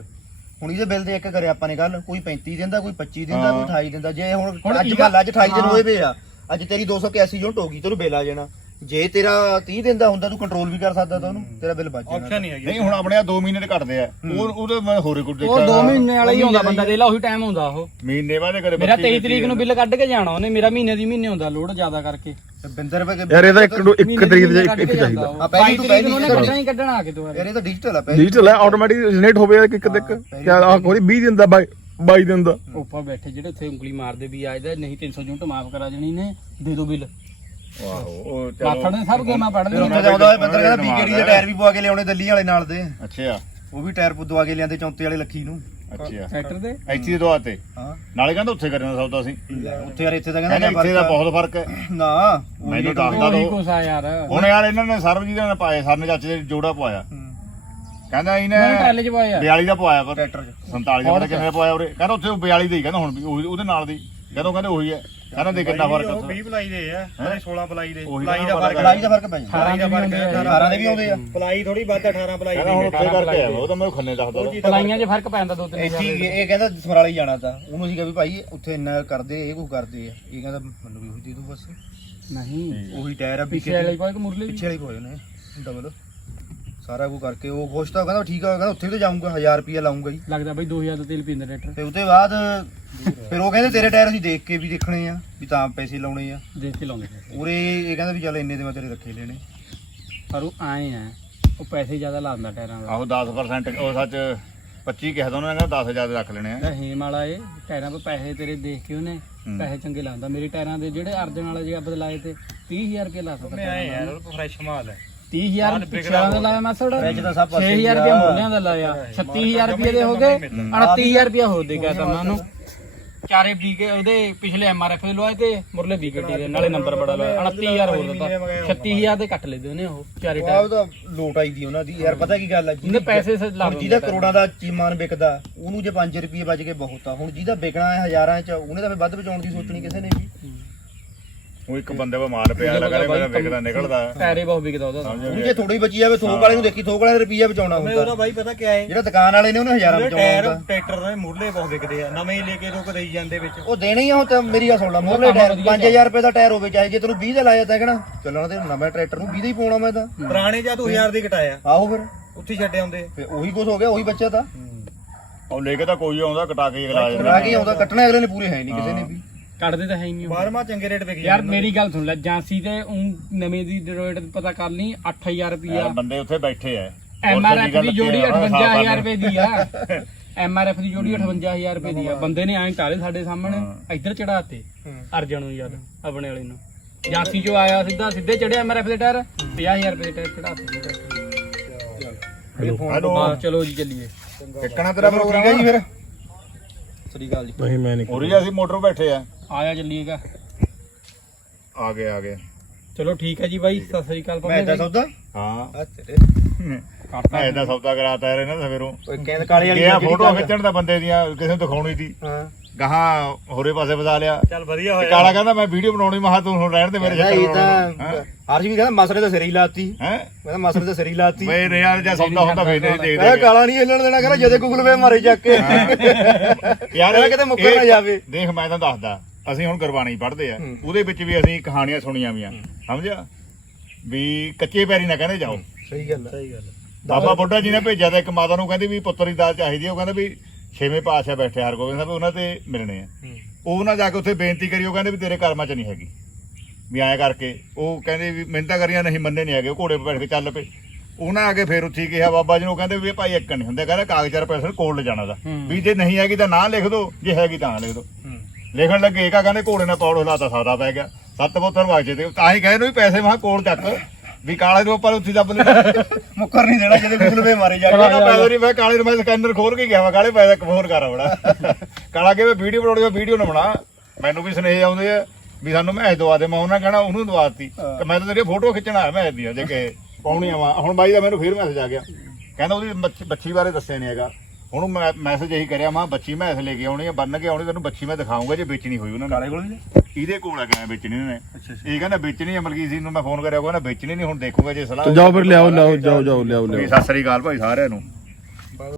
ਹੁਣ ਇਹਦੇ ਬਿੱਲ ਦੇ ਇੱਕ ਕਰਿਆ ਆਪਾਂ ਨੇ ਗੱਲ ਕੋਈ 35 ਦਿੰਦਾ ਕੋਈ 25 ਦਿੰਦਾ ਕੋਈ 28 ਦਿੰਦਾ ਜੇ ਹੁਣ ਹੁਣ ਅੱਜ ਇਹਦਾ- ਕੱਲ ਅੱਜ 28 ਦਿਨ ਹੋਏ ਪਏ ਆ ਅੱਜ ਤੇਰੀ 281 ਯੂਨਿਟ ਹੋ ਗਈ ਤੈਨੂੰ ਬਿੱਲ ਆ ਜਾਣਾ। ਜੇ ਤੇਰਾ 30 ਦਿਨ ਦਾ ਹੁੰਦਾ ਤੂੰ ਕੰਟਰੋਲ ਵੀ ਕਰ ਸਕਦਾ ਤਾਂ ਉਹਨੂੰ ਤੇਰਾ ਬਿੱਲ ਬਚ ਜਾਣਾ ਆਪਸ਼ਨ ਨਹੀਂ ਹੈਗੀ। ਨਹੀਂ ਹੁਣ ਆਪਣੇ ਆ 2 ਮਹੀਨੇ ਦੇ ਘਟਦੇ ਆ। ਉਹ ਉਹਦੇ ਮੈਂ ਹੋਰੇ ਕੁਝ ਉਹ 2 ਦੇਖਿਆ ਮਹੀਨੇ ਵਾਲਾ ਹੀ ਹੁੰਦਾ ਬੰਦਾ ਦੇਖ ਲਾ ਉਹੀ ਟਾਈਮ ਹੁੰਦਾ ਉਹ। ਮਹੀਨੇ ਬਾਅਦ ਕਰੇ ਮੇਰਾ 23 ਤਰੀਕ ਨੂੰ ਬਿੱਲ ਕੱਢ ਕੇ ਜਾਣਾ ਉਹਨੇ ਮੇਰਾ ਮਹੀਨੇ ਦੀ ਮਹੀਨੇ ਹੁੰਦਾ ਲੋਡ ਜ਼ਿਆਦਾ ਕਰਕੇ। ਬਿੰਦਰ ਵੇ ਯਾਰ ਇਹਦਾ ਇੱਕ ਨੂੰ- ਇੱਕ ਤਰੀਕ ਦੇ ਇੱਕ ਚਾਹੀਦਾ। ਆ, ਪਹਿਲੀ ਤੋਂ ਪਹਿਲੀ ਉਹਨੇ ਕੱਢਣੀ। ਹੀ ਕੱਢਣਾ ਆ ਕੇ ਦੁਬਾਰਾ। ਯਾਰ ਇਹ ਤਾਂ ਡਿਜੀਟਲ ਆ ਪਹਿਲੀ ਡਿਜੀਟਲ ਹੈ ਆਟੋਮੈਟਿਕ ਜਨਰੇਟ ਹੋਵੇ ਇੱਕ ਇੱਕ ਤੱਕ ਕਿਆ ਆ ਕੋਈ 20 ਦਿਨ ਦਾ 22 ਦਿਨ ਦਾ। ਉੱਪਰ ਬੈਠੇ ਜਿਹੜੇ ਉੱਥੇ ਉਂਗਲੀ ਮਾਰਦੇ ਵੀ ਆਜਦਾ ਨਹੀਂ 300 ਯੂਨਿਟ ਮਾਫ ਕਰਾ ਜਣੀ ਨੇ ਦੇ ਦੋ ਬਿੱਲ। ਆਹੋ ਉਹ ਮਾਥੜ ਚਲੋ ਨੇ ਸਭ ਗੇਮਾਂ ਪੜ ਫਿਰ ਉੱਥੇ ਲਈਆਂ ਜਾਉਂਦਾ ਹੋਇਆ ਬਿੰਦਰ ਕਹਿੰਦਾ ਬੀਕੇਡੀ ਦੇ ਟਾਇਰ ਵੀ ਪਵਾ ਕੇ ਲਿਆਉਣੇ ਦਿੱਲੀ ਵਾਲੇ ਨਾਲ ਦੇ। ਅੱਛਾ। ਉਹ ਵੀ ਟਾਇਰ ਪੁਦਵਾ ਕੇ ਲਿਆਂਦੇ ਚੌਂਤੇ ਵਾਲੇ ਲੱਖੀ ਨੂੰ। ਅੱਛਾ। ਟਰੈਕਟਰ ਦੇ? ਇੱਥੇ ਦੇ ਦੁਆ ਤੇ? ਹਾਂ। ਨਾਲੇ ਕਹਿੰਦਾ ਉੱਥੇ ਕਰਨਾ ਸੌਦਾ ਸੀ। ਉੱਥੇ ਯਾਰ ਇੱਥੇ ਤਾਂ ਕਹਿੰਦਾ ਕਹਿੰਦਾ ਇੱਥੇ ਦਾ ਬਹੁਤ ਫ਼ਰਕ ਹੈ। ਨਾ ਉਹ ਮੈਨੂੰ ਰੇਟ ਦੱਸਦਾ ਉਹੀ ਦੋ। ਕੁਛ ਆ ਯਾਰ। ਹੁਣ ਯਾਰ ਇਹਨਾਂ ਨੇ ਸਰਬਜੀਤ ਨੇ ਪਾਏ ਸਰਨੇ ਚਾਚੇ ਦੇ ਜੋੜਾ ਪਵਾਇਆ। ਕਹਿੰਦਾ ਇਹਨੇ ਮੈਂ ਟਰਾਲੇ ਚ ਪਾਇਆ 42 ਦਾ ਪਵਾਇਆ ਪਰ। ਟਰੈਕਟਰ 'ਚ। 47 ਦਾ ਪਤਾ ਕਿੰਨੇ ਦਾ ਪਵਾਇਆ ਉਰੇ। ਕਹਿੰਦਾ ਉੱਥੇ ਉਹ 42 ਦਾ ਹੀ ਕਹਿੰਦਾ ਹੁਣ ਵੀ ਉਹੀ- ਉਹਦੇ ਨਾਲ ਦੀ। ਕਹਿੰਦਾ ਉਹ ਕਹਿੰਦੇ ਉਹੀ ਹੈ। ਕਹਿੰਦਾ ਦੇ ਕਿੰਨਾ ਫ਼ਰਕ ਉਹ 20 ਪਲਾਈ ਦੇ ਆ ਨਾਲੇ 16 ਪਲਾਈ ਦੇ ਪਲਾਈ ਦਾ ਫ਼ਰਕ ਪਲਾਈ ਦਾ ਫ਼ਰਕ ਪੈ ਜਾਂਦਾ 18 ਦੇ ਵੀ ਆਉਂਦੇ ਆ 18 ਦੇ ਵੀ ਆਉਂਦੇ ਆ। ਪਲਾਈ ਥੋੜੀ ਵੱਧ ਆ, 18 ਪਲਾਈ ਕਹਿੰਦਾ ਹੁਣ ਦੀ ਉੱਥੇ ਕਰਕੇ ਵਾ, ਉਹ ਤਾਂ ਮੈਨੂੰ ਖੰਨੇ ਦੱਸਦਾ। ਪਲਾਈਆਂ 'ਚ ਫ਼ਰਕ ਪੈਂਦਾ ਦੋ ਤਿੰਨ ਇੱਥੇ ਹੀ ਇਹ ਕਹਿੰਦਾ ਸਮਰਾਲੇ ਜਾਣਾ ਤਾਂ। ਉਹਨੂੰ ਅਸੀਂ ਕਿਹਾ ਵੀ ਭਾਈ ਉੱਥੇ ਇੰਨਾ ਕਰਦੇ ਇਹ ਕੁਝ ਕਰਦੇ ਆ। ਇਹ ਕਹਿੰਦਾ ਮੈਨੂੰ ਵੀ ਉਹੀ ਦੇ ਦੋ ਬਸ। ਨਹੀਂ। ਉਹੀ ਟਾਇਰ ਆ ਪਿੱਛੇ ਵਾਲੇ ਪਾਏ ਕਿ ਮੁਰਲੇ ਪਿੱਛੇ ਵਾਲੇ ਪੋਏ ਨੇ ਡਬਲ ਸਾਰਾ ਕੁਝ ਕਰਕੇ ਉਹ ਖੁਸ਼ ਤਾਂ ਕਹਿੰਦਾ ਠੀਕ ਆ ਕਹਿੰਦਾ ਉੱਥੇ ਵੀ ਤਾਂ ਜਾਊਂਗਾ 1000 ਰੁਪਏ ਲਾਊਂਗਾ ਜੀ। ਲੱਗਦਾ ਬਈ 2000 ਦਾ ਤੇਲ ਪੀਂਦਾ ਟਰੈਕਟਰ। ਤੇ ਉਹਦੇ ਬਾਅਦ ਫਿਰ ਉਹ ਕਹਿੰਦੇ ਤੇਰੇ ਟਾਇਰ ਅਸੀਂ ਦੇਖ ਕੇ ਵੀ ਦੇਖਣੇ ਆ ਵੀ ਤਾਂ ਪੈਸੇ ਲਾਉਣੇ ਆ। ਦੇਖ ਕੇ ਲਾਉਂਦੇ ਫਿਰ। ਉਰੇ ਇਹ ਕਹਿੰਦਾ ਵੀ ਚੱਲ ਇੰਨੇ ਦੇ ਮੈਂ ਤੇਰੇ ਰੱਖੇ ਲੈਣੇ। ਪਰ ਉਹ ਆਏ ਆ ਉਹ ਪੈਸੇ ਜ਼ਿਆਦਾ ਲਾਉਂਦਾ ਟਾਇਰਾਂ ਦਾ। ਆਹੋ 10% ਉਹ ਸੱਚ 25 ਕਿਹਾ ਤਾਂ ਉਹਨਾਂ ਨੇ ਕਹਿੰਦਾ 10000 ਰੱਖ ਲੈਣੇ ਆ। ਜਿਹੜਾ ਹੇਮ ਵਾਲਾ ਏ ਟਾਇਰਾਂ 'ਤੇ ਪੈਸੇ ਤੇਰੇ ਦੇਖ ਕੇ ਉਹਨੇ ਹੂੰ। ਪੈਸੇ ਚੰਗੇ ਲਾਉਂਦਾ ਮੇਰੇ ਟਾਇਰਾਂ ਦੇ ਜਿਹੜੇ ਅਰਜਨ ਵਾਲੇ ਜੇ ਬਦਲਾਏ ਤੇ 30000 ਰੁਪਏ ਲਾ ਸਕਦਾ ਮੈਂ ਆਏ ਯਾਰ ਉਹ ਫਰੈਸ਼ ਮਾਲ ਹੈ। 30000 ਪਿਛਲਾ ਦਾ ਲਾਇਆ ਮਾਸੜ ਫਰਿੱਜ ਤਾਂ ਸਭ ਪਾਸੇ 6000 ਰੁਪਏ ਮੁੱਲਿਆਂ ਦਾ ਲਾਇਆ। 36000 ਰੁਪਏ ਦੇ ਹੋ ਗਏ। 38000 ਰੁਪਏ ਹੋਰ ਦੇ ਗਿਆ ਤਾਂ ਉਹਨੂੰ। ਚਾਰੇ ਬੀਕੇ ਉਹਦੇ ਪਿਛਲੇ ਐਮਆਰਐਫ ਦੇ ਲਵਾਏ ਤੇ ਮੁਰਲੇ ਬੀਕੇਟੀ ਦੇ ਨਾਲੇ ਨੰਬਰ ਬੜਾ ਲਾਇਆ। 28000 ਹੋਰ ਦਿੱਤਾ। 36000 ਦੇ ਕੱਟ ਲੈਦੇ ਉਹਨੇ ਉਹ ਚਾਰੇ ਟਾਇਰ। ਉਹਦਾ ਲੋਟ ਆਈ ਦੀ ਉਹਨਾਂ ਦੀ ਯਾਰ ਪਤਾ ਕੀ ਗੱਲ ਆ ਉਹਨੇ ਪੈਸੇ ਸ- ਲਾ ਜਿਹਦਾ ਕਰੋੜਾਂ ਦਾ ਚੀਮਾਨ ਵਿਕਦਾ ਉਹਨੂੰ ਜੇ 5 ਰੁਪਏ ਬਚ ਕੇ ਬਹੁਤ ਆ। ਹੁਣ ਜਿਹਦਾ ਵਿਕਣਾ ਹੈ ਹਜ਼ਾਰਾਂ ਚ ਉਹਨੇ ਤਾਂ ਫਿਰ ਵੱਧ ਬਚਾਉਣ ਦੀ ਸੋਚਣੀ ਕਿਸੇ ਨੇ ਵੀ। ਉਹ ਇੱਕ ਬੰਦੇ ਵਾ ਮਾਲ ਪਿਆ ਲਗਾ ਕਹਿੰਦਾ ਮੇਰਾ ਵਿਕਦਾ ਨਿਕਲਦਾ। ਟਾਇਰੇ ਬਹੁਤ ਵਿਕਦਾ ਉਹਦਾ ਤਾਂ। ਉਹਨੂੰ ਜੇ ਥੋੜੀ ਬਚੀ ਜਾਵੇ ਥੋਕ ਵਾਲੇ ਨੂੰ ਦੇਖੀ ਥੋਕ ਵਾਲੇ ਰੁਪਈਆ ਬਚਾਉਣਾ ਮੈਂ ਹੁੰਦਾ। ਉਹਦਾ ਬਾਈ ਪਤਾ ਕਿਆ ਹੈ ਜਿਹੜਾ ਦੁਕਾਨ ਵਾਲੇ ਨੇ ਉਹਨੇ ਹਜ਼ਾਰਾਂ ਬਚਾਉਣਾ ਟਾਇਰ ਹੁੰਦਾ। ਟਰੈਕਟਰ ਦੇ ਮੁਰਲੇ ਬਹੁਤ ਵਿਕਦੇ ਆ ਨਵੇਂ ਹੀ ਲੈ ਕੇ ਲੋਕ ਦੇਈ ਜਾਂਦੇ ਵਿੱਚ। ਉਹ ਦੇਣੇ ਹੀ ਆ ਉਹ ਤਾਂ ਮੇਰੀ ਗੱਲ ਸੁਣ ਲਾ ਮੋਰਲੇ ਟਾਇਰ 5000 ਰੁਪਏ ਦਾ ਟਾਇਰ ਹੋਵੇ ਚਾਹੇ ਜੇ ਤੈਨੂੰ 20 ਦਾ ਲਾਇਆ ਤਾਂ ਕਹਿਣਾ ਚੱਲਣਾ ਤੇ ਨਵੇਂ ਟਰੈਕਟਰ ਨੂੰ 20 ਦਾ ਹੀ ਪਾਉਣਾ ਮੈਂ ਤਾਂ। ਪੁਰਾਣੇ ਜਾਂ ਤੂੰ 1000 ਦੀ ਘਟਾਇਆ। ਆਹੋ ਫਿਰ। ਉੱਥੇ ਛੱਡ ਆਉਂਦੇ। ਫਿਰ ਉਹੀ ਕੁਝ ਹੋ ਗਿਆ ਉਹੀ ਬੱਚਾ ਤਾਂ। ਉਹ ਲੈ ਕੇ ਤਾਂ ਕੋਈ ਆਉਂਦਾ ਕਟਾ ਕੇ ਅਗਲਾ ਆ ਜਾਂਦਾ। ਕਰਾ ਕੇ ਆਉਂਦਾ ਕੱਟਣਾ ਅਗਲੇ ਨੇ ਪੂਰੇ ਹੈ ਨਹੀਂ ਕਿਸੇ ਨੇ ਵੀ। ਕੱਢਦੇ ਤਾਂ ਹੈ ਹੀ ਨਹੀਂ ਉਹ। ਬਾਰਮਾ ਚੰਗੇ ਰੇਟ ਵਿਕ ਯਾਰ ਮੇਰੀ ਗੱਲ ਸੁਣ ਲੈ ਜਾਂਸੀ ਤੇ ਊਂ ਨਵੇਂ ਦੀ ਰੇਟ ਪਤਾ ਕਰ ਲਈ 8000 ਰੁਪਿਆ ਯਾਰ ਬੰਦੇ ਉੱਥੇ ਬੈਠੇ ਆ। ਐਮਆਰਐਫ ਦੀ ਜੋੜੀ 58000 ਰੁਪਏ ਦੀ ਆ। ਐਮਆਰਐਫ ਦੀ ਜੋੜੀ 58000 ਰੁਪਏ ਦੀ ਆ। ਬੰਦੇ ਨੇ ਐਂ ਟਾਲੇ ਸਾਡੇ ਸਾਹਮਣੇ ਇੱਧਰ ਚੜਾਤੇ ਅਰਜਨ ਨੂੰ ਯਾਰ ਆਪਣੇ ਵਾਲੇ ਨੂੰ। ਜਾਂਸੀ ਜੋ ਆਇਆ ਸਿੱਧਾ ਸਿੱਧੇ ਚੜਿਆ ਐਮਆਰਐਫ ਦੇ ਟਾਇਰ 50000 ਰੁਪਏ ਦੇ ਟਾਇਰ ਚੜਾਤੇ ਹੈਲੋ ਚਲੋ। ਜੀ ਚੱਲੀਏ। ਕਿੱਕਣਾ ਤੇਰਾ ਪ੍ਰੋਗਰਾਮ ਹੈ ਜੀ ਫਿਰ ਸ੍ਰੀ ਅਕਾਲ ਜੀ। ਨਹੀਂ ਮੈਂ ਨਹੀਂ ਉਰੀ ਅਸੀਂ ਮੋਟਰ ਬੈਠੇ ਆ। ਆਇਆ ਚੱਲੀਏਗਾ ਆ ਗਏ ਆ ਗਏ। ਚਲੋ ਠੀਕ ਹੈ ਜੀ ਬਾਈ ਸਤਿ ਸ੍ਰੀ ਅਕਾਲ ਮੈਂ ਤਾਂ ਪਪੇ ਸੌਦਾ? ਹਾਂ। ਆ ਤੇਰੇ। ਕਰਤਾ ਮੈਂ ਇਹਦਾ ਸੌਦਾ ਕਰਾਤਾ ਯਾਰ ਇਹਨਾਂ ਸਵੇਰੋਂ। ਓਏ ਕਹਿੰਦੇ ਕਾਲੇ ਵਾਲੀ ਗਿਆ ਫੋਟੋ ਖਿੱਚਣ ਦਾ ਬੰਦੇ ਦੀਆਂ ਕਿਸੇ ਨੂੰ ਦਿਖਾਉਣੀ ਸੀ ਹਾਂ। ਗਾਹਾਂ ਹੋਰੇ ਪਾਸੇ ਵਜਾ ਲਿਆ। ਚੱਲ ਵਧੀਆ ਹੋਇਆ। ਕਾਲਾ ਕਹਿੰਦਾ ਮੈਂ ਵੀਡੀਓ ਬਣਾਉਣੀ ਮਹਾ ਤੂੰ ਹੁਣ ਰਹਿਣ ਦੇ ਮੇਰੇ ਚੱਕਰ ਇਹ ਤਾਂ ਹਰਸ਼ ਵੀ ਕਹਿੰਦਾ ਮਸਲੇ ਤਾਂ ਸਿਰ ਹੀ ਲਾਤੀ। ਹੈ? ਕਹਿੰਦਾ ਮਸਲੇ ਤਾਂ ਸਿਰ ਹੀ ਲਾਤੀ। ਵੇ ਰਿਆਲ ਜਾਂ ਸੌਦਾ ਹੁੰਦਾ ਫੇਰ ਨਹੀਂ ਕਹਿੰਦਾ ਦੇਖਦੇ ਕਾਲਾ ਨਹੀਂ ਹਿੱਲਣ ਦੇਣਾ ਕਹਿੰਦਾ ਜਦੇ ਗੂਗਲ ਪੇ ਮਾਰੇ ਚੱਕ ਕੇ। *laughs* ਯਾਰ ਕਿਤੇ ਮੁੱਕਰ ਨਾ ਇਹ- ਜਾਵੇ। ਦੇਖ ਮੈਂ ਤਾਂ ਦੱਸਦਾ। ਅਸੀਂ ਹੁਣ ਗੁਰਬਾਣੀ ਪੜ੍ਹਦੇ ਆ। ਉਹਦੇ ਵਿੱਚ ਵੀ ਅਸੀਂ ਕਹਾਣੀਆਂ ਸੁਣੀਆਂ ਵੀਆਂ। ਸਮਝਿਆ? ਵੀ ਕੱਚੇ ਪੈਰੀ ਨਾ ਕਹਿੰਦੇ ਜਾਓ। ਸਹੀ ਗੱਲ ਹੈ ਸਹੀ ਗੱਲ ਬਾਬਾ ਬੁੱਢਾ ਜੀ ਨੇ ਭੇਜਿਆ ਤਾਂ ਇੱਕ ਮਾਤਾ ਨੂੰ ਕਹਿੰਦੀ ਵੀ ਪੁੱਤਰ ਦੀ ਦਾਲ ਚਾਹੀਦੀ ਹੈ ਉਹ ਕਹਿੰਦਾ ਵੀ ਛੇਵੇਂ ਪਾਤਸ਼ਾਹ ਬੈਠੇ ਹਰਗੋਬਿੰਦ ਸਾਹਿਬ ਉਹਨਾਂ ਤੇ ਮਿਲਣੇ ਆ। ਉਹ ਨਾ ਜਾ ਕੇ ਉੱਥੇ ਬੇਨਤੀ ਕਰੀ ਉਹ ਕਹਿੰਦੇ ਵੀ ਤੇਰੇ ਕਰਮਾਂ 'ਚ ਨਹੀਂ ਹੈਗੀ। ਵੀ ਐਂ ਕਰਕੇ। ਉਹ ਕਹਿੰਦੇ ਵੀ ਮਿਹਨਤਾਂ ਕਰੀਆਂ ਨਹੀਂ ਮੰਨੇ ਨਹੀਂ ਹੈਗੇ। ਉਹ ਘੋੜੇ 'ਤੇ ਬੈਠ ਕੇ ਚੱਲ ਪਏ। ਉਹਨਾਂ ਆ ਕੇ ਫੇਰ ਉੱਥੇ ਕਿਹਾ ਬਾਬਾ ਜੀ ਨੂੰ ਉਹ ਕਹਿੰਦੇ ਵੀ ਇਹ ਭਾਈ ਇੱਕ ਨਹੀਂ ਹੁੰਦੇ। ਕਹਿੰਦਾ ਕਾਗਜ਼ਾਂ ਪੈਸੇ ਕੋਲ ਲੈ ਜਾਣਾ ਦਾ ਵੀ ਜੇ ਨਹੀਂ ਹੈਗੀ ਤਾਂ ਨਾਂ ਲਿਖ ਦਿਓ ਜੇ ਹੈਗੀ ਤਾਂ ਲਿਖ ਦਿਓ ਲਿਖਣ ਲੱਗੇ ਏਕਾ ਕਹਿੰਦੇ ਘੋੜੇ ਨਾਲ ਪੌੜ ਹਲਾਤਾ ਸਾਦਾ ਪੈ ਗਿਆ। ਸੱਤ ਬੋਤਰ ਵਾਜੇ ਤੇ ਤਾਂ ਹੀ ਕਹੇ ਨੂੰ ਵੀ ਪੈਸੇ ਮਹਾ ਕੋਲ ਚੱਕ। ਵੀ ਕਾਲੇ ਨੂੰ ਆਪਾਂ ਉੱਥੇ ਦੱਬ ਲੈਣਾ। ਮੁੱਕਰ ਨਹੀਂ ਦੇਣਾ ਜਦੇ ਗੂਗਲ ਪੇ ਮਾਰੇ ਜਾ ਕਾਲਾ ਪੈਸੇ ਨਹੀਂ ਮੈਂ ਕਾਲੇ ਨੂੰ ਮੈਂ ਸਕੈਨਰ ਖੋਲ ਕੇ ਗਿਆ ਵਾ ਕਾਲੇ ਪੈਸੇ ਕਫੋਰ ਕਰ ਬੜਾ ਕਾਲਾ ਕੇ ਮੈਂ ਵੀਡੀਓ ਬਣਾਉਣੀ ਆ ਵੀਡੀਓ ਨਾ ਬਣਾ। ਮੈਨੂੰ ਵੀ ਸੁਨੇਹੇ ਆਉਂਦੇ ਆ ਵੀ ਸਾਨੂੰ ਮੈਚ ਦਵਾ ਦੇ ਮੈਂ ਉਹਨਾਂ ਕਹਿਣਾ ਉਹਨੂੰ ਦਵਾਤੀ ਤੇ ਮੈਂ ਤਾਂ ਤੇਰੀ ਫੋਟੋ ਖਿੱਚਣਾ ਹੈ ਮੈਚ ਦੀਆਂ ਜੇ ਕਿ ਪਾਉਣੀਆਂ ਵਾ। ਹੁਣ ਬਾਈ ਦਾ ਮੈਨੂੰ ਫਿਰ ਮੈਸੇਜ ਆ ਗਿਆ। ਕਹਿੰਦਾ ਉਹਦੀ ਬੱਚੀ ਬਾਰੇ ਦੱਸਿਆ ਨਹੀਂ ਹੈਗਾ। ਹੁਣ ਮੈਂ ਮੈਸੇਜ ਇਹੀ ਕਰਿਆ ਮੈਂ ਬੱਚੀ ਮੈਸ ਲੈ ਕੇ ਆਉਣੀ ਆ ਬੰਨ ਕੇ ਆਉਣੀ ਤੈਨੂੰ ਬੱਚੀ ਮੈਂ ਦਿਖਾਉਂਗਾ ਜੇ ਵੇਚਣੀ ਹੋਈ ਉਹਨਾਂ ਕਾਲੇ ਕੋਲ ਇਹਦੇ ਕੋਲ ਆ ਗਿਆ ਵੇਚਣੀ ਉਹਨੇ। ਇਹ ਕਹਿੰਦਾ ਵੇਚਣੀ ਹੈ ਮਲਕੀਤ ਸਿੰਘ ਨੂੰ ਮੈਂ ਫੋਨ ਕਰਿਆ ਕਹਿੰਦਾ ਵੇਚਣੀ ਨਹੀਂ ਹੁਣ ਦੇਖੂਗਾ ਜੇ ਸਲਾਹ ਤੇ ਜਾਓ ਫਿਰ ਲਿਆਓ ਲਿਆਓ ਜਾਓ ਜਾਓ ਲਿਆਓ ਵੀ ਲਿਆਓ। ਸਤਿ ਸ੍ਰੀ ਅਕਾਲ ਭਾਈ ਸਾਰਿਆਂ ਨੂੰ।